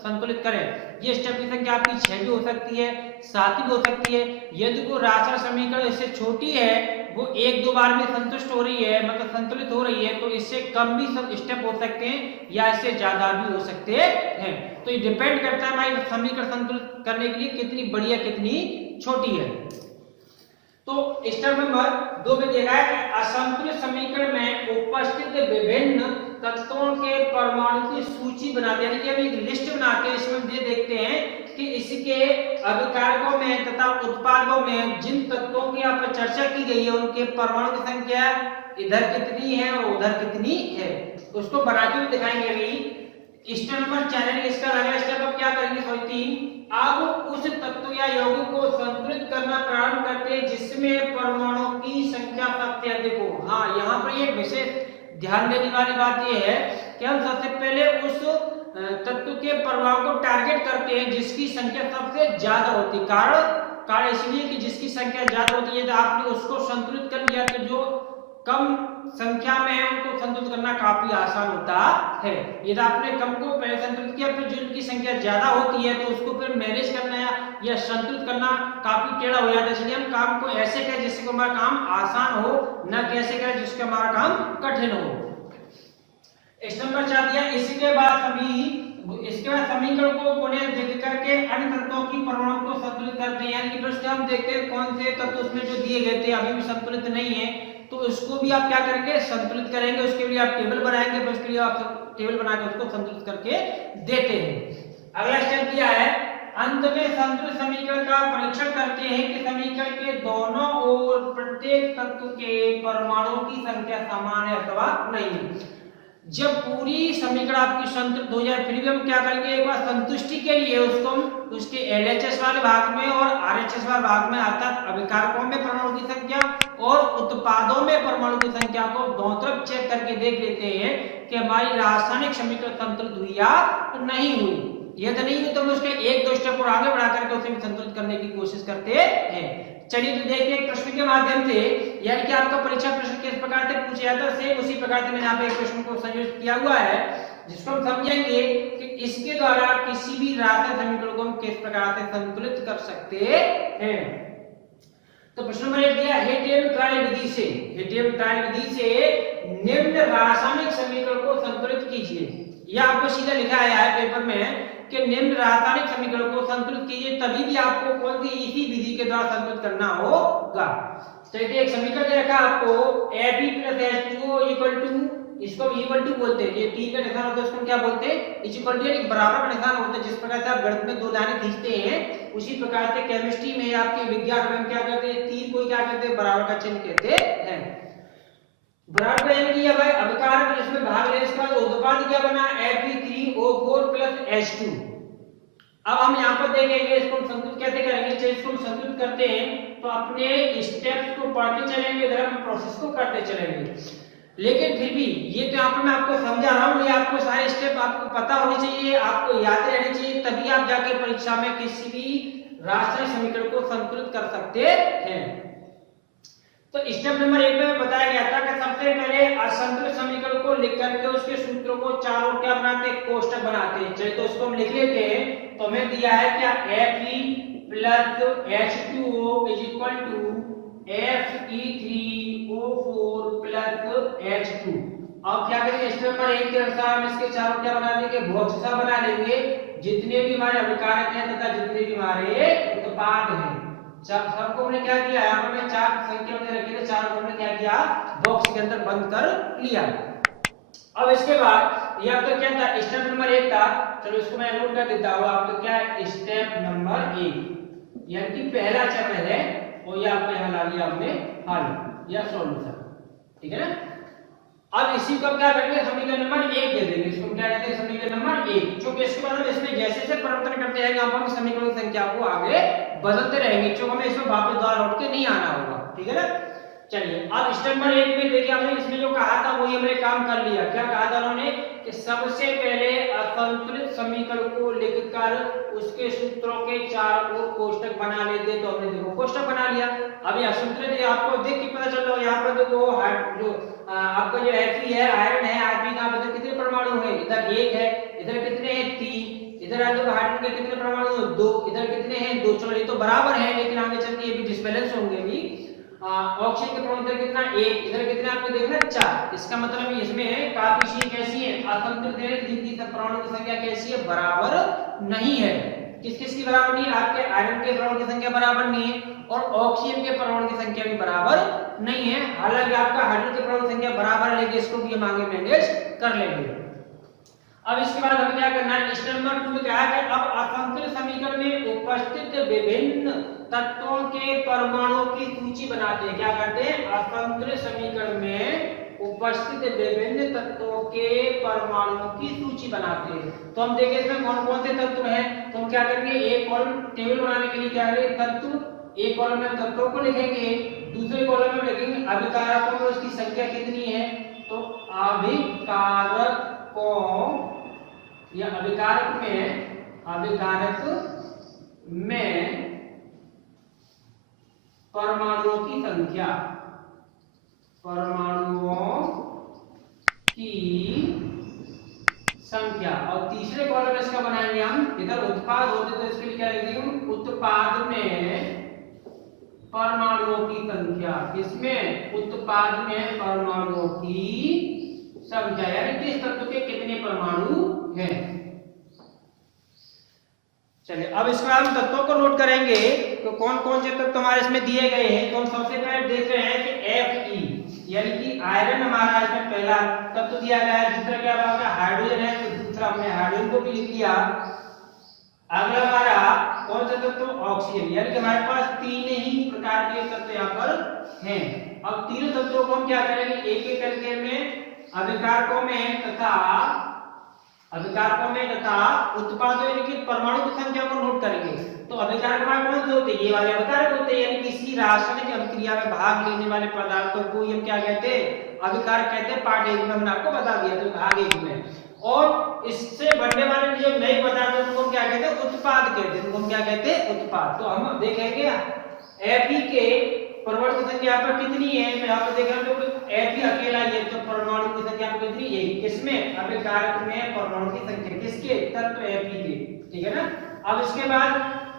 संतुलित करें। ये स्टेप की संख्या आपकी 6 भी हो सकती है, 7 भी हो सकती है। यदि कोई रासायनिक समीकरण इससे छोटी है, वो 1-2 बार में संतुष्ट हो रही है, मतलब संतुलित हो रही है, तो इससे कम भी स्टेप हो सकते हैं या इससे ज्यादा भी हो सकते हैं। तो ये डिपेंड करता है हमारी समीकरण संतुलित करने के लिए कितनी बड़ी है कितनी छोटी है। तो स्टेप नंबर 2 में देखा है कि असंतुलित समीकरण में उपस्थित विभिन्न तत्वों के परमाणु की सूची बनाते हैं, यानी कि हम एक लिस्ट बनाते हैं। इसमें ये देखते हैं कि इसके अभिकारकों में तथा उत्पादों में जिन तत्वों की यहाँ पर चर्चा की गई है उनके परमाणु की संख्या इधर कितनी है और उधर कितनी है, उसको बनाते हुए दिखाएंगे। अभी स्टेप नंबर 4 इसका अगला स्टेप अब क्या करेंगे, 3 अब उस तत्व या यौगिक को संतुलित करना प्रारंभ करते हैं जिसमें परमाणुओं की संख्या सबसे अधिक हो। हाँ, यहाँ पर एक विशेष ध्यान देने वाली बात यह है कि हम सबसे पहले उस तत्व के परमाणु को टारगेट करते हैं जिसकी संख्या सबसे ज्यादा होती है। कारण इसलिए कि जिसकी संख्या ज्यादा होती है तो आपने उसको संतुलित कर लिया, तो जो कम संख्या में है उनको संतुलित करना काफी आसान होता है। यदि आपने कम को पहले संतुलित किया, फिर जो उनकी संख्या ज्यादा होती है तो उसको फिर मैनेज करना या संतुलित करना काफी टेढ़ा हो जाता है। इसलिए हम काम को ऐसे करें जिससे हमारा काम आसान हो, न कैसे करें जिससे हमारा काम कठिन हो। इस नंबर 4 दिया। इसके बाद समीकरण को पुनः देख करके अन्य तत्वों की परमाणु को संतुलित करते हैं, यानी कि फिर हम देखते हैं कौन से तत्व उसमें जो दिए गए थे अभी भी संतुलित नहीं है, तो उसको भी आप क्या करेंगे, संतुलित करेंगे। उसके लिए आप टेबल बनाएंगे, फिर उसके लिए आप टेबल बना के उसको संतुलित करके देते हैं। अगला स्टेप दिया है, अंत में संतुलित समीकरण का परीक्षण करते हैं कि समीकरण के दोनों ओर प्रत्येक तत्व के परमाणुओं की संख्या समान है अथवा नहीं। जब पूरी समीकरण आपकी संतुलित हो जाए, फिर भी हम क्या करेंगे, एक बार संतुष्टि के लिए उसको उसके LHS वाले भाग में और RHS वाले भाग में, अर्थात अभिकारकों में परमाणु की संख्या और उत्पादों में परमाणु की संख्या को दोनों तरफ चेक करके देख लेते हैं कि हमारी रासायनिक समीकरण संतुलित हुई या नहीं हुई। यदि नहीं हुई तो हम उसके 1-2 स्टेप और आगे बढ़ा करके उसे संतुलित करने की कोशिश करते हैं। चलिए तो देखिए एक प्रश्न के माध्यम से, यानी कि आपका परीक्षा प्रश्न किस प्रकार से पूछा जाता है, सेम उसी प्रकार से मैंने यहाँ पे एक प्रश्न को संयोजित किया हुआ है, जिसको हम समझेंगे कि इसके द्वारा किसी भी रासायनिक समीकरण को हम किस प्रकार से संतुलित कर सकते हैं। तो प्रश्न नंबर 1 दिया, हेटेम ट्रायल विधि से निम्न रासायनिक समीकरण को संतुलित कीजिए। यह आपको सीधा लिखा आया है पेपर में कि निम्न रासायनिक समीकरण को संतुलित कीजिए, तभी भी आपको कौन सी इसी विधि के द्वारा संतुलित करना होगा। तो एक समीकरण दे रखा आपको Fe + H2O इक्वल टू, इसको इक्वल टू बोलते हैं, ये P का निशान होता है उसको क्या बोलते हैं, इक्वल टू, यानी बराबर का निशान होता है। जिस प्रकार से आप गणित में 2 लाइनें खींचते हैं, उसी प्रकार से केमिस्ट्री में आपके विज्ञान में क्या कहते हैं, तीर को क्या कहते हैं, बराबर का चिन्ह कहते हैं। बराबर यानी कि भाई अभिकारक जिसमें भाग ले, इसके बाद उत्पाद क्या बना, Fe3O4 + H2। अब हम यहाँ पर देखेंगे इसको संतुलित कैसे करेंगे। जब इसको संतुलित करते हैं तो अपने स्टेप्स को पढ़ते चलेंगे, इधर हम प्रोसेस को करते चलेंगे। लेकिन फिर भी ये तो यहाँ पर मैं आपको समझा रहा हूँ, ये आपको सारे स्टेप आपको पता होने चाहिए, आपको याद रहने चाहिए, तभी आप जाके परीक्षा में किसी भी रासायनिक समीकरण को संतुलित कर सकते हैं। तो स्टेप नंबर 1 में बताया गया था कि सबसे पहले असंतुलित समीकरण को लिख करके उसके सूत्रों को चारों क्या बनाते हैं, कोष्ठक बनाते हैं। चलिए तो उसको हम लिख लेते हैं। तो हमें दिया है क्या, Fe + H2O = Fe3O4 + H2। अब क्या करेंगे, स्टेप नंबर 1 के अनुसार हम इसके चारों क्या बना देंगे, बॉक्स बना लेंगे, जितने भी हमारे अभिकारक हैं तथा जितने भी हमारे उत्पाद हैं सबको हमने क्या किया, यहाँ पर मैं 4 संख्या में रखी है, 4 को हमने क्या किया, बॉक्स के अंदर बंद कर लिया। अब इसके बाद ये आपका क्या था, स्टेप नंबर 1 था। चलो इसको मैं नोट कर देता हूँ। आपका क्या है, स्टेप नंबर 1, यानी कि पहला चरण है, और ये आपको यहाँ ला लिया हमने हल या सॉल्यूशन, ठीक है ना। अब इसी को क्या करेंगे, समीकरण नंबर 1 दे देंगे, इसको क्या कहते हैं, समीकरण नंबर 1। क्योंकि इसके बाद हम इसमें जैसे जैसे परिवर्तन करते जाएंगे हम समीकरणों की संख्या को आगे बदलते रहेंगे, क्योंकि हमें इसमें वापस दोबारा लौट के नहीं आना होगा, ठीक है ना। चलिए अब स्टेप नंबर 1 में देखिए हमने इसमें जो कहा था वही हमने काम कर लिया। क्या कहा था उन्होंने कि सबसे पहले असंतुलित समीकरण को लिखकर उसके सूत्रों के चारों ओर कोष्ठक बना लेते। तो हमने देखो कोष्ठक बना लिया। अब ये असंतुलित आपको देख के पता चल रहा है, यहाँ पर देखो जो आपका जो Fe है, आयरन है, Ib का मतलब कितने परमाणु है, इधर 1 है, इधर कितने हैं 3, इधर देखो हाइड्रोजन के कितने परमाणु हैं 2, इधर कितने हैं 2। चलो ये तो बराबर है, लेकिन आगे चल के ये भी डिसबैलेंस होंगे भी। ऑक्सीजन के परमाणु इधर कितना 1, इधर कितने आपको देखना 4। इसका मतलब इसमें काफी चीज कैसी है, असंतुलित है, जिनकी परमाणु की संख्या कैसी है, बराबर नहीं है। किस किस की बराबर नहीं है, आपके आयरन के परमाणु की संख्या बराबर नहीं है, और ऑक्सीजन के परमाणु की संख्या भी बराबर नहीं है। हालांकि आपका हाइड्रोजन के परमाणु की संख्या बराबर है, लेकिन इसको भी हम आगे मैनेज कर लेंगे। अब इसके बाद हमें क्या करना है, स्टेप नंबर 2 में क्या है, अब असंतुलित समीकरण में उपस्थित विभिन्न तत्वों के परमाणुओं की सूची बनाते हैं। क्या करते हैं, असंतुलित समीकरण में उपस्थित विभिन्न तत्वों के परमाणुओं की सूची बनाते हैं। तो हम देखें इसमें कौन कौन से तत्व हैं। तो हम क्या करेंगे, एक कॉलम टेबल बनाने के लिए क्या करेंगे, तत्व, एक कॉलम में तत्वों को लिखेंगे, दूसरे कॉलम में लिखेंगे अभिकारकों में उसकी संख्या कितनी है। तो अभिकारकों या अभिकारक में परमाणुओं की संख्या, परमाणुओं की संख्या। और तीसरे कॉलम इसका बनाएंगे हम, इधर उत्पाद होते तो इसके लिए क्या लिख देंगे, उत्पाद में परमाणुओं की संख्या। इसमें उत्पाद में परमाणुओं की संख्या, यानी किस तत्व के कितने परमाणु हैं। चलिए अब इसके बाद हम तत्वों को नोट करेंगे तो कौन कौन से तत्व हमारे इसमें दिए गए हैं। तो हम सबसे पहले देख रहे हैं कि Fe यानी कि आयरन हमारा इसमें पहला तत्व दिया गया है। दूसरा क्या होगा, हाइड्रोजन है, तो दूसरा हमने हाइड्रोजन को भी लिख लिया। अगला हमारा कौन सा तत्व, ऑक्सीजन, यानी कि हमारे पास तीन ही प्रकार के तत्व यहाँ पर हैं। अब तीनों तत्वों को हम क्या करेंगे, एक एक करके में अभिकारकों में तथा उत्पादों यानी कि परमाणु की संख्या को नोट करेंगे। तो अभिकारक हमारे कौन से होते हैं, ये वाले अभिकारक होते हैं, यानी किसी रासायनिक अभिक्रिया में भाग लेने वाले पदार्थों को हम क्या कहते हैं, अभिकारक कहते हैं। पार्ट एक में हमने आपको बता दिया तो भाग एक में। और इससे बनने वाले जो नए पदार्थ उनको हम क्या कहते हैं, उत्पाद कहते हैं। उनको हम क्या कहते हैं, उत्पाद। तो हम देखेंगे Fe के परमाणु की संख्या यहाँ पर कितनी है, तो यहाँ पर देखें तो Fe अकेला ये, तो परमाणु की संख्या पर कितनी, एक। किसमें, अभिकारक में परमाणु की संख्या, किसके, तत्व Fe के, ठीक है ना। अब इसके बाद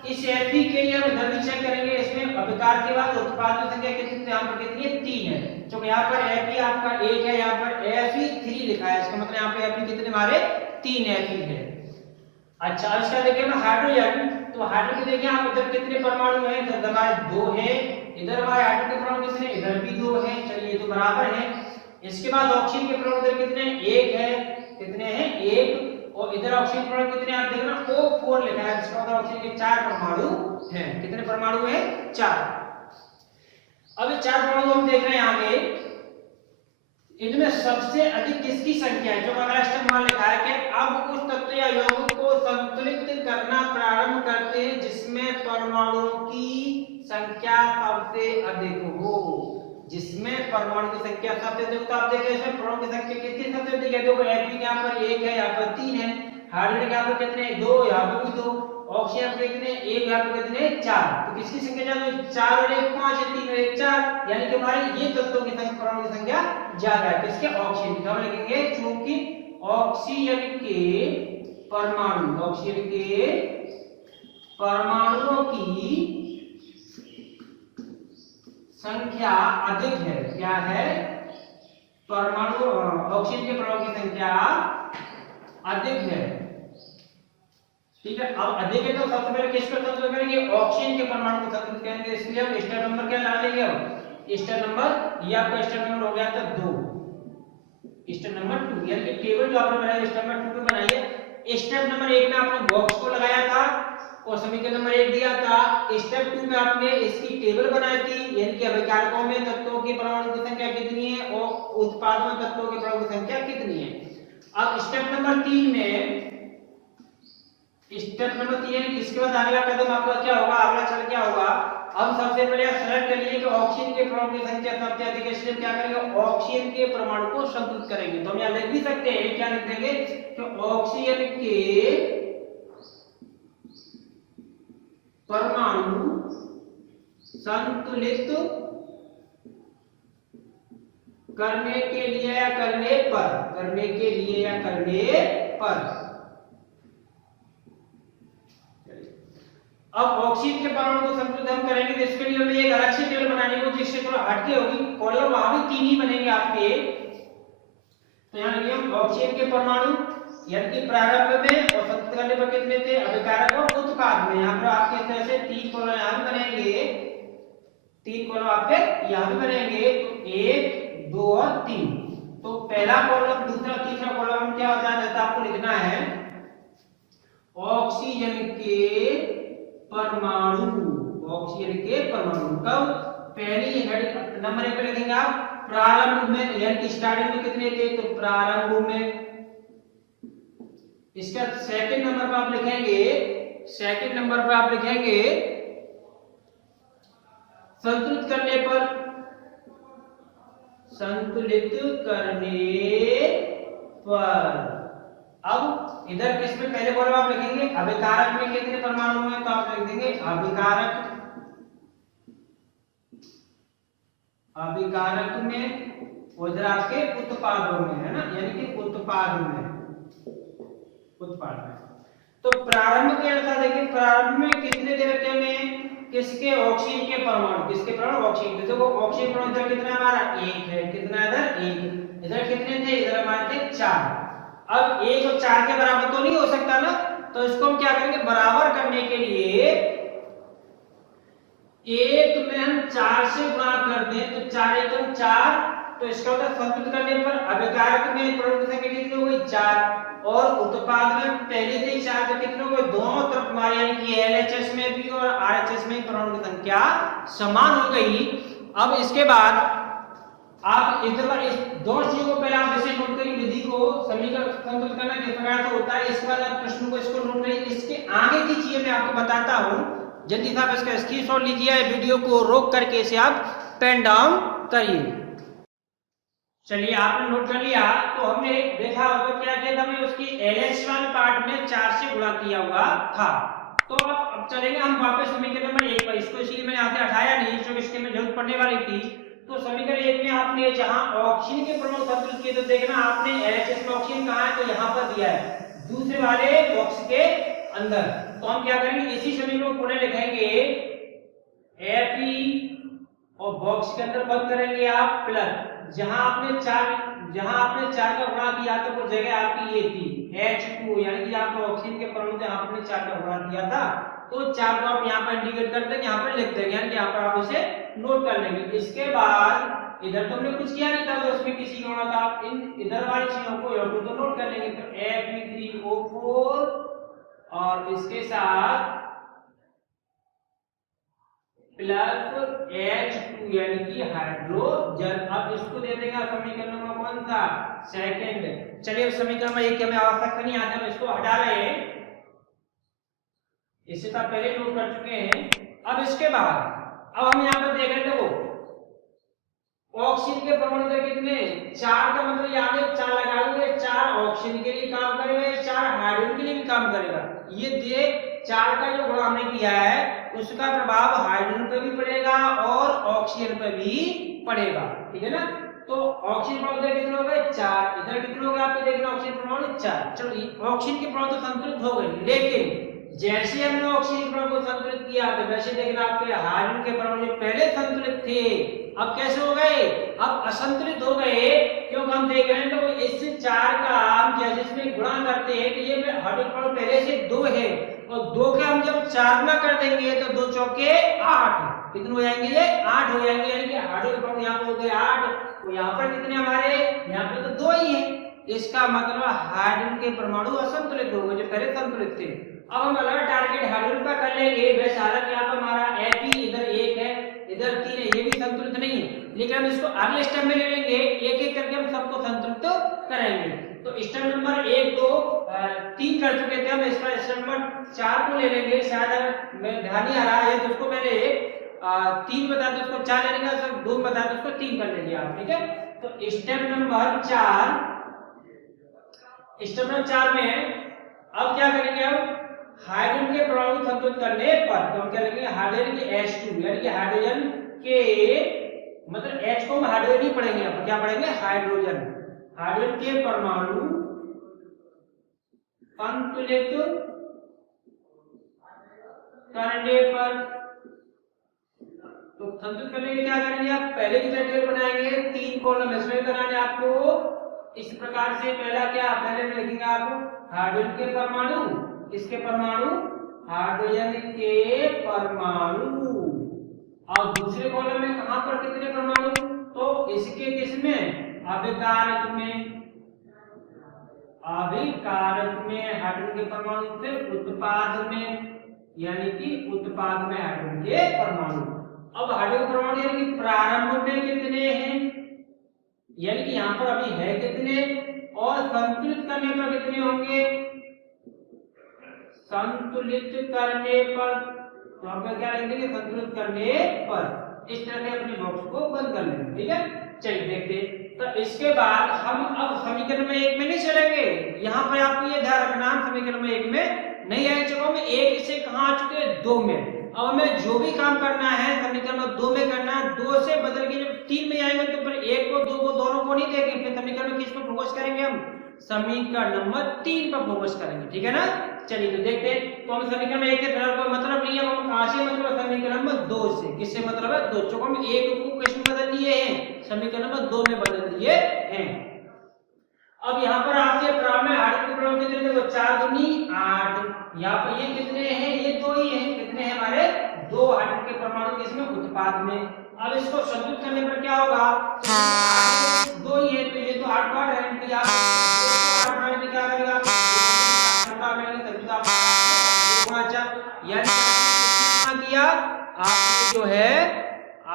इस Fe के लिए हम इधर भी चेक करेंगे, इसमें अभिकार के बाद उत्पाद की संख्या कितनी, यहाँ पर कितनी है, 3 है। तो यहाँ पर Fe आपका 1 है, यहाँ पर Fe3 लिखा है, इसका मतलब यहाँ पे Fe कितने हमारे 3 Fe है। अच्छा इसका देखिए ना हाइड्रोजन, तो हाइड्रोजन के देखिए आप इधर कितने परमाणु हैं, तो हमारे 2 है। इधर हमारे हाइड्रोजन के परमाणु कितने, इधर भी 2 है, चलिए तो बराबर है। इसके बाद ऑक्सीजन के परमाणु इधर कितने, 1 है, कितने हैं, 1। और इधर ऑक्सीजन के परमाणु कितने, आप देखना O4 लिखा है, इसका मतलब ऑक्सीजन के 4 परमाणु हैं। कितने परमाणु हैं, 4। अब ये 4 परमाणु हम देख रहे हैं आगे, इनमें सबसे अधिक किसकी संख्या है, जो हमारा स्टेप में लिखा है कि अब उस तत्व या यौगिक को संतुलित करना प्रारंभ करते हैं जिसमें परमाणुओं की संख्या सबसे अधिक हो। जिसमें परमाणु की संख्या सबसे अधिक, तो आप देखिए इसमें परमाणु की संख्या कितनी सबसे अधिक है, देखो Fe यहाँ पर 1 है, यहाँ पर 3 है। हाइड्रोजन यहाँ पर कितने, 2, यहाँ पर भी 2। ऑक्सीजन पे कितने, 1, यहाँ पे कितने, 4। तो किसकी संख्या ज्यादा है, 4 और 1 5 है, 3 और 1 4, यानी कि हमारे ये तत्वों की संख्या, परमाणु की संख्या ज्यादा है। किसके, ऑक्सीजन की। हम लिखेंगे चूंकि ऑक्सीजन के परमाणुओं की संख्या अधिक है। क्या है, परमाणु ऑक्सीजन के परमाणु की संख्या अधिक है, ठीक है। अब अधिक है तो सबसे पहले किसको संतुलित करेंगे, ऑक्सीजन के परमाणु को संतुलित करेंगे। इसलिए हम स्टेप नंबर क्या डालेंगे, अब स्टेप नंबर, ये आपका स्टेप नंबर हो गया था 2, स्टेप नंबर 2, यानी कि टेबल जो आपने बनाया स्टेप नंबर 2 पे बनाइए। स्टेप नंबर 1 में आपने बॉक्स को लगाया था और समीकरण नंबर 1 दिया था। स्टेप 2 में आपने इसकी टेबल बनाई थी, यानी कि अभिकारकों में तत्वों की परमाणु की संख्या कितनी है और उत्पादों में तत्वों की परमाणु की संख्या कितनी है। अब स्टेप नंबर 3 में, स्टेप नंबर 3 इसके बाद अगला कदम आपका क्या होगा, अगला चरण क्या होगा, हम सबसे पहले सेलेक्ट कर लिए कि ऑक्सीजन के परमाणु की संख्या सबसे अधिक है, इसलिए क्या करेंगे, ऑक्सीजन के परमाणु को संतुलित करेंगे। तो हम यहाँ लिख भी सकते हैं, क्या लिख देंगे कि ऑक्सीजन के परमाणु संतुलित करने के लिए या करने पर, अब ऑक्सीजन के परमाणु को संतुलित हम करेंगे तो इसके लिए हमें एक अलग से टेबल बनानी होगी जिससे थोड़ा हटके होगी, कॉलम वहां भी 3 ही बनेंगे आपके। तो यहाँ लिखिए हम ऑक्सीजन के परमाणु यानी कि प्रारंभ में और संतुलित करने पर कितने थे, अभिकारक और उत्पाद में। यहाँ पर आपके इस तरह से 3 कॉलम यहाँ भी बनेंगे, 3 कॉलम आपके यहाँ भी बनेंगे, तो 1 2 और 3। तो पहला कॉलम, दूसरा, तीसरा कॉलम क्या होता है, जैसा आपको लिखना है ऑक्सीजन के परमाणु, ऑक्सीजन के परमाणु कब, पहली हेड नंबर 1 पे लिखेंगे आप प्रारंभ में, यानी कि स्टार्टिंग में कितने थे, तो प्रारंभ में। इसका सेकंड नंबर पर आप लिखेंगे, सेकंड नंबर पर आप लिखेंगे संतुलित करने पर, संतुलित करने पर। अब इधर किसमें, पहले कॉलम आप लिखेंगे अभिकारक में कितने परमाणु हैं, तो आप लिख देंगे अभिकारक में, और इधर आपके उत्पादों में, है ना, यानी उत्पाद में, उत्पाद में। तो प्रारंभ के अनुसार देखिए प्रारंभ में कितने दे रखे हमें, किसके, ऑक्सीजन के परमाणु, किसके परमाणु, ऑक्सीजन के। देखो ऑक्सीजन परमाणु इधर कितना हमारा 1 है, कितना इधर 1, इधर कितने थे, इधर हमारे थे 4। अब 1 और 4 के बराबर तो नहीं हो सकता ना, तो इसको हम क्या करेंगे, बराबर करने के लिए 1 में हम 4 से गुणा कर दें तो 4 एकम 4, तो इसका मतलब संतुलित करने पर अभिकारक में परमाणु की संख्या कितनी हो गई 4, और उत्पाद में पहले से ही 4, तो कितने हो गए, दोनों तरफ हमारे यानी कि LHS में भी और RHS में परमाणु की संख्या समान हो गई। अब इसके बाद आप इस दोनों चीजों को पहले आप इसे नोट करिए, विधि को समीकरण संतुलित करना किस प्रकार से होता है, इसके बाद आप प्रश्न को इसको नोट करिए। इसके आगे की चीजें मैं आपको बताता हूं, जल्दी से आप इसका स्क्रीनशॉट लीजिए, वीडियो को रोक करके इसे आप पेन डाउन करिए। चलिए आपने नोट कर लिया, तो हमने देखा होगा क्या किया था, हमने उसकी LH1 पार्ट में 4 से गुणा किया हुआ था। तो अब चलेंगे हम वापस समीकरण नंबर 1 पर, इसको इसलिए मैंने यहाँ से हटाया नहीं क्योंकि इसके में जरूरत पड़ने वाली थी। तो समीकरण 1 में आपने जहां ऑक्सीजन के परमाणु संतुलित किए, तो देखना आपने LHS में ऑक्सीजन कहाँ है, तो यहाँ पर दिया है दूसरे वाले बॉक्स के अंदर। तो हम क्या करेंगे, इसी समीकरण को पुनः लिखेंगे, Fe और बॉक्स के अंदर बंद करेंगे आप प्लस, जहां आपने 4 का गुणा किया था वो जगह आपकी ये थी H2, यानी कि आपको ऑक्सीजन के परमाणु जहां आपने 4 का गुणा किया था, तो 4 को आप यहाँ पर इंडिकेट कर देंगे, यहाँ पर लिख देंगे, यानी कि यहाँ पर आप इसे नोट कर लेंगे। इसके बाद इधर तुमने कुछ किया नहीं था, तो उसमें किसी का होना था, आप इन इधर वाली चीजों को तो नोट कर लेंगे। तो Fe3O4 और इसके साथ प्लस H2 यानी कि हाइड्रोजन। अब इसको दे देगा समीकरण नंबर कौन सा, सेकंड। चलिए समीकरण में एक हमें आवश्यकता नहीं आती, हम इसको हटा रहे हैं, इसे तो पहले नोट कर चुके हैं। अब इसके बाद अब हम यहाँ पर देख रहे थे, वो ऑक्सीजन के परमाणु तो कितने, 4 का मतलब यहाँ पे 4 लगा दोगे, 4 ऑक्सीजन के लिए काम करेगा, 4 हाइड्रोजन के लिए भी काम करेगा। ये दे 4 का जो गुणा हमने किया है उसका प्रभाव हाइड्रोजन पे भी पड़ेगा और ऑक्सीजन पे भी पड़ेगा, ठीक है ना। तो ऑक्सीजन परमाणु इधर कितने हो गए 4, इधर कितने हो गए आपको देखना, ऑक्सीजन परमाणु 4। चलो ऑक्सीजन के परमाणु तो संतुलित हो गए, लेकिन जैसे हमने ऑक्सीजन परमाणु को संतुलित किया तो वैसे देखना आपके हाइड्रोजन के परमाणु पहले संतुलित थे, अब कैसे हो गए, अब असंतुलित हो गए। क्योंकि हम देख रहे हैं तो इससे 4 का हम जैसे इसमें गुणा करते हैं तो ये हाइड्रोजन परमाणु पहले से 2 है, और 2 के हम जब 4 गुना कर देंगे तो 2 चौके 8, कितने हो जाएंगे, ये 8 हो जाएंगे, यानी कि हाइड्रोजन परमाणु यहाँ पर हो गए 8, तो यहाँ पर कितने हमारे, यहाँ पे तो 2 ही है। इसका मतलब हाइड्रोजन के परमाणु असंतुलित हो गए जो पहले संतुलित थे। अब हम अगला टारगेट हाइड्रोजन पर कर लेंगे, वैसे हालांकि यहाँ पर हमारा Fe इधर 1 है, इधर 3 है, ये भी संतुलित नहीं है, लेकिन हम इसको अगले स्टेप में ले लेंगे, एक एक करके हम सबको संतुलित करेंगे। तो स्टेप नंबर 1 2 3 कर चुके थे हम, इसका स्टेप नंबर 4 को ले लेंगे। शायद मैं ध्यान नहीं आ रहा है तो उसको मैंने 3 बता दो, उसको 4 ले लेंगे, 2 बता दो, उसको 3 कर लेंगे आप, ठीक है। तो स्टेप नंबर 4 में अब क्या करेंगे, हम हाइड्रोजन के परमाणु संतुलित करने पर तो हम क्या लिखेंगे, हाइड्रोजन के H2 यानी कि हाइड्रोजन के मतलब H को हम हाइड्रोजन ही पढ़ेंगे, अब क्या पढ़ेंगे, हाइड्रोजन के परमाणु संतुलित करने पर, तो संतुलित करने के लिए क्या करेंगे, आप पहले की टेबल बनाएंगे, 3 कॉलम इसमें बनाने आपको इस प्रकार से। पहला क्या, पहले में लिखेंगे आप हाइड्रोजन के परमाणु, किसके परमाणु, हाइड्रोजन के परमाणु, और दूसरे कॉलम में कहां पर कितने परमाणु, तो इसके किसमें, अभिकारक में हाइड्रोजन के परमाणु, फिर उत्पाद में यानी कि उत्पाद में हाइड्रोजन के परमाणु। अब हाइड्रोजन परमाणु यानी कि प्रारंभ में कितने हैं, यानी कि यहाँ पर अभी है कितने, और संतुलित करने पर कितने होंगे, संतुलित करने पर, तो हम क्या लिखेंगे, संतुलित करने पर। इस तरह से अपने बॉक्स को बंद कर लेंगे, ठीक है। चलिए देखते, तो इसके बाद हम अब समीकरण में 1 में नहीं चलेंगे, यहाँ पर आपको ये ध्यान रखना, समीकरण में 1 में नहीं आए चुका, में 1 से कहाँ आ चुके हैं, 2 में। अब हमें जो भी काम करना है समीकरण में 2 में करना है, 2 से बदल के जब 3 में आएंगे तो फिर 1 को 2 को दोनों को नहीं देंगे, फिर समीकरण में किसको फोकस करेंगे, हम समीकरण नंबर 3 पर फोकस करेंगे, ठीक है ना। चलिए तो देखते हैं। तो हम समीकरण में 1 से फिलहाल कोई मतलब नहीं है, हम कहां से मतलब समीकरण नंबर 2 से। किससे मतलब है? 2। चूंकि हम 1 को किस में बदल दिए हैं? समीकरण नंबर 2 में बदल दिए हैं। अब यहाँ पर आपके प्रारंभ में हार्ड के प्रमाण कितने थे? वो 4 दूनी 8। यहाँ पर ये कितने हैं? ये 2 ही हैं। कितने हैं हमारे? 2 हार्ड के परमाणु किसमें? उत्पाद में। अब इसको संतुलित करने पर क्या होगा? तो 2 ही है, तो ये तो 8 बार है, तो यहाँ पर 8 बार में क्या करेगा? छोटा करेंगे तभी तो आप 2 गुना 4 यानी कितना किया आपने? जो है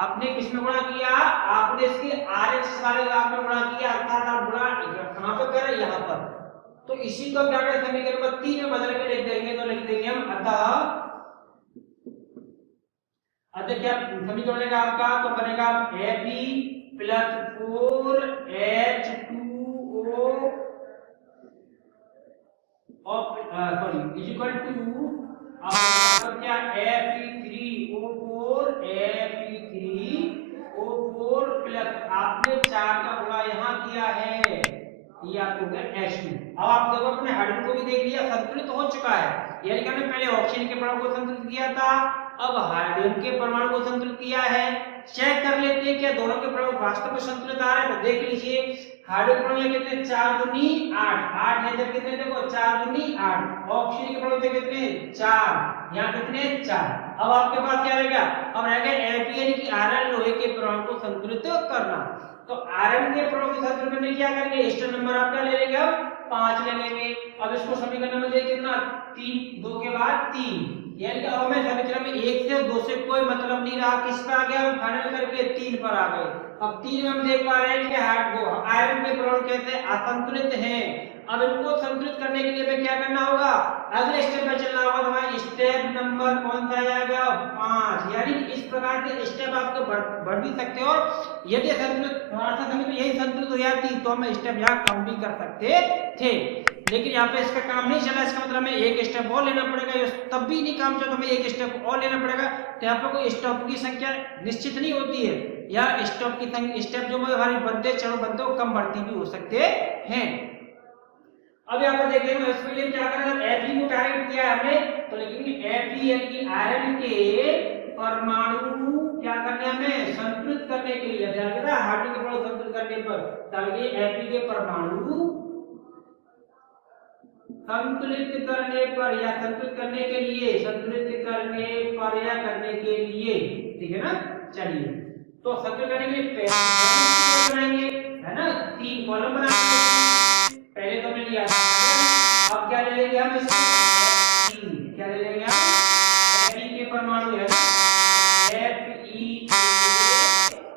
आपने किसमें गुणा किया? आपने इसके RHS वाले भाग में गुणा किया, अर्थात आप गुणा कहां पर कर? यहाँ पर। तो इसी को क्या करें? समीकरण नंबर 3 में बदल के लिख देंगे। तो लिख देंगे हम अतः क्या समीकरण बनेगा आपका? तो बनेगा Fe plus 4H2O equal to आपका क्या? Fe3O4 प्लस आपने 4 का गुणा यहाँ किया है, ये आपको क्या? H2। अब आप देखो अपने हाइड्रोजन को भी देख लिया, संतुलित हो चुका है। यानी कि हमने पहले ऑक्सीजन के परमाणु को संतुलित किया था, अब हाइड्रोजन के परमाणु को संतुलित किया है। चेक कर लेते हैं क्या दोनों के परमाणु वास्तव में संतुलित आ रहे हैं। तो देख लीजिए हाइड्रोजन परमाणु कितने? 4 दूनी 8 8 है, जब कितने देखो 4 दूनी 8। ऑक्सीजन के परमाणु कितने? 4। यहाँ कितने? 4। अब आपके पास क्या रहेगा? अब रहेगा Fe यानी कि आयरन लोहे के परमाणु को संतुलित करना। तो आयरन के परमाणु को संतुलित करने क्या करेंगे? स्टेप नंबर आप क्या ले लेंगे? अब 5 ले लेंगे। अब इसको समीकरण नंबर देखिए कितना? 3 2 के बाद 3, यानी कि अब हमें समीकरण में 1 से 2 से कोई मतलब नहीं रहा। किस पर आ गया? हम फाइनल करके 3 पर आ गए। अब 3 में हम देख पा रहे हैं कि आयरन के परमाणु कैसे असंतुलित हैं। अब इनको संतुलित करने के लिए हमें क्या करना होगा? अगले स्टेप पे चलना होगा। तो हमारा स्टेप नंबर कौन सा आएगा? 5। यानी इस प्रकार के स्टेप आपको बढ़ भी सकते हो। यदि संतुलित थोड़ा सा समय तो यही संतुलित हो जाती तो हम स्टेप यहाँ कम भी कर सकते थे, लेकिन यहाँ पे इसका काम नहीं चला। इसका मतलब हमें एक स्टेप और लेना पड़ेगा। तब भी नहीं काम चला तो हमें एक स्टेप और लेना पड़ेगा। तो यहाँ पर कोई स्टॉप की संख्या निश्चित नहीं होती है, या स्टॉप की स्टेप जो हमारी बनते चढ़ो बनते वो कम बढ़ती भी हो सकते हैं। अब यहाँ पर देखेंगे इसके लिए क्या करना है? Fe को टारगेट किया है हमने, तो लिखेंगे Fe यानी कि आयरन के परमाणु क्या करने हमें? संतुलित करने के लिए। ध्यान रखना हाइड्रोजन के परमाणु संतुलित करने पर ताकि Fe के परमाणु संतुलित करने पर या संतुलित करने के लिए, संतुलित करने पर या करने के लिए, ठीक है ना। चलिए तो संतुलित करने के लिए पहले बनाएंगे, है ना। 3 कॉलम बनाएंगे। पहले तो हमने लिया, अब क्या ले लेंगे हम? क्या ले लेंगे हम? Fe के परमाणु है, Fe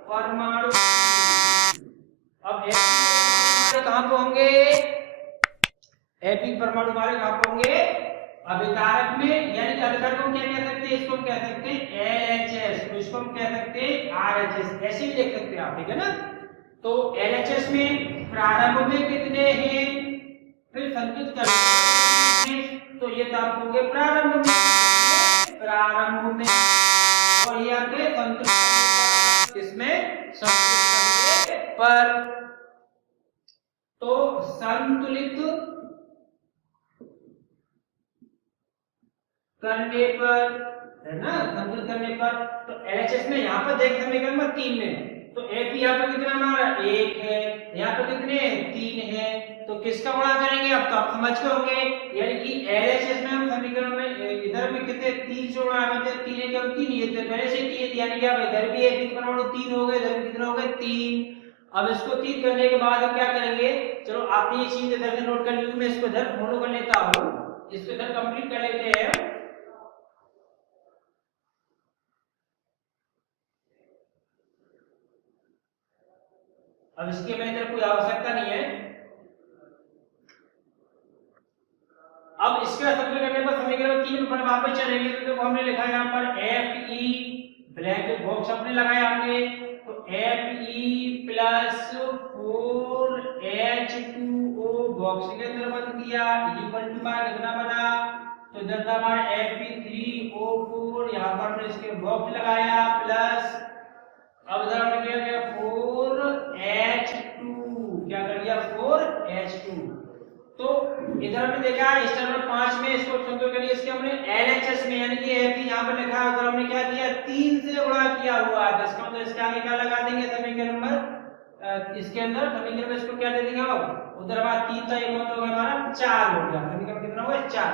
परमाणु। अब Fe कहां पे होंगे? Fe परमाणु हमारे कहां पे होंगे? अभिकारक में, यानी कि अभिकारक को क्या कह सकते हैं? इसको हम कह सकते हैं LHS, तो इसको हम कह सकते हैं RHS, ऐसे भी लिख सकते हैं आप, ठीक है ना। तो LHS में प्रारंभ में कितने हैं? फिर संतुलित करने तो ये तो आप होंगे प्रारंभ में, और ये आपके संतुलित इसमें संतुलित करने पर। तो संतुलित करने पर, है ना, संतुलित करने पर। तो LHS में यहाँ पर देख समीकरण नंबर 3 में तो Fe यहाँ पर कितना हमारा 1 है, यहाँ पर कितने 3 है, तो किसका गुणा करेंगे? अब तो आप समझ गए होंगे। यानी कि LHS में हम समीकरण में इधर भी कितने 3 से गुणा करते हैं, 3 है क्या? 3 ये तो पहले से 3, यानी कि अब इधर भी Fe परमाणु 3 हो गए, इधर भी कितना हो गए? 3। अब इसको 3 करने के बाद हम क्या करेंगे? चलो आपने ये चीज इधर से नोट कर ली, मैं इसको इधर फॉलो कर लेता हूँ, इसको इधर कंप्लीट कर लेते हैं। अब इसके में इधर कोई आवश्यकता नहीं है। अब इसका संतुलन करने पर समीकरण 3 पर वापस चलेंगे। तो हमने लिखा है यहाँ पर Fe ब्रैकेट बॉक्स अपने लगाया हमने, तो Fe प्लस 4H2O बॉक्स के अंदर बन गया, इक्वल टू हमारा कितना बना? तो इधर था हमारा Fe3O4, यहाँ पर हमने इसके बॉक्स लगाया प्लस, अब इधर हमने क्या किया? 4H2, क्या कर दिया? 4H2। इधर हमने देखा स्टेप नंबर 5 में इसको संतुलित करने इसके हमने एलएचएस में यानी कि एफ यहाँ पर लिखा है, उधर हमने क्या किया 3 से गुणा किया हुआ है। इसका मतलब इसके आगे क्या लगा देंगे समीकरण नंबर, इसके अंदर समीकरण में इसको क्या दे देंगे अब, उधर हमारा 3 था, एक मतलब हमारा 4 हो गया, समीकरण कितना हुआ 4।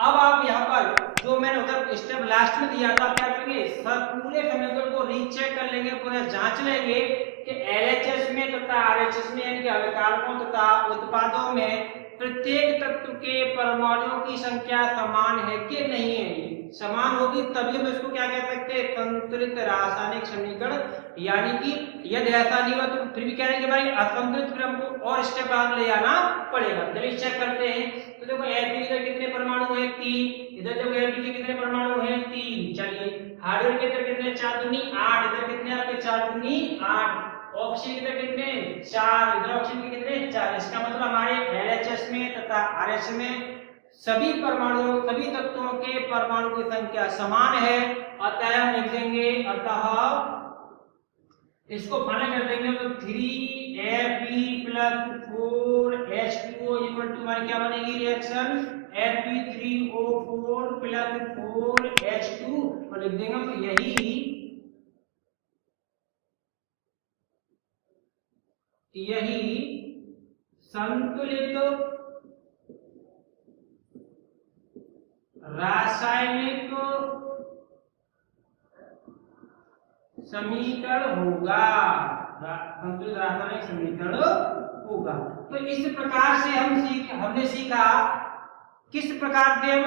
अब आप यहाँ पर जो मैंने उधर स्टेप लास्ट में दिया था, आप क्या करेंगे पूरे समीकरण को रीचेक कर लेंगे, पूरा जांच लेंगे कि एलएचएस में तथा आरएचएस में यानी कि अभिकारकों तथा उत्पादों में प्रत्येक तत्व के परमाणुओं की संख्या समान है कि नहीं है। समान होगी तभी हम इसको क्या कह सकते हैं, संतुलित रासायनिक समीकरण। यानी कि यदि ऐसा नहीं हुआ तो फिर भी कह रहे हैं कि भाई असंतुलित, फिर हमको और स्टेप आगे ले जाना पड़ेगा। चलिए चेक करते हैं। तो देखो एफ इधर कितने परमाणु है 3, इधर देखो एफ के कितने परमाणु है 3। चलिए हाइड्रोजन के इधर कितने 4 दूनी 8, इधर कितने आपके 4 दूनी 8, ऑक्सीजन के कितने 4, इधर ऑक्सीजन के कितने 4। इसका मतलब हमारे एलएचएस में तथा आरएच में सभी परमाणुओं सभी तत्वों के परमाणु की संख्या समान है। अतः हम लिख देंगे, अतः इसको फाइनल कर देंगे तो 3Fe + 4H2O = हमारी क्या बनेगी रिएक्शन Fe3O4 + 4H2 और लिख देंगे तो यही संतुलित रासायनिक समीकरण होगा, संतुलित रासायनिक समीकरण होगा। तो इस प्रकार से हमने सीखा किस प्रकार से हम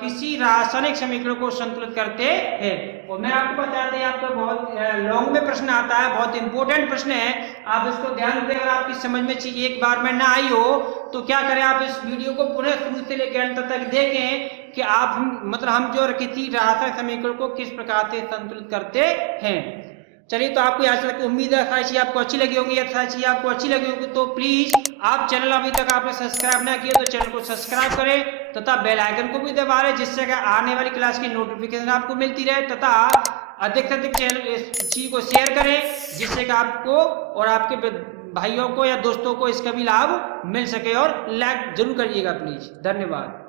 किसी रासायनिक समीकरण को संतुलित करते हैं। और मैं आपको बता दें, आपको बहुत लॉन्ग में प्रश्न आता है, बहुत इंपॉर्टेंट प्रश्न है, आप इसको ध्यान दें। अगर आपकी समझ में चीज एक बार में ना आई हो तो क्या करें, आप इस वीडियो को पूरे शुरू से लेकर अंत तक देखें कि हम जो किसी रासायनिक समीकरण को किस प्रकार से संतुलित करते हैं। चलिए, तो आपको आज तक उम्मीद है सारी चीज आपको अच्छी लगी होगी। सारी चीज आपको अच्छी लगी होगी तो प्लीज आप चैनल अभी तक आपने सब्सक्राइब ना किया तो चैनल को सब्सक्राइब करें तथा बेल आइकन को भी दबा लें, जिससे आने वाली क्लास की नोटिफिकेशन आपको मिलती रहे, तथा अधिक से अधिक चैनल इस चीज को शेयर करें, जिससे कि आपको और आपके भाइयों को या दोस्तों को इसका भी लाभ मिल सके। और लाइक जरूर करिएगा प्लीज। धन्यवाद।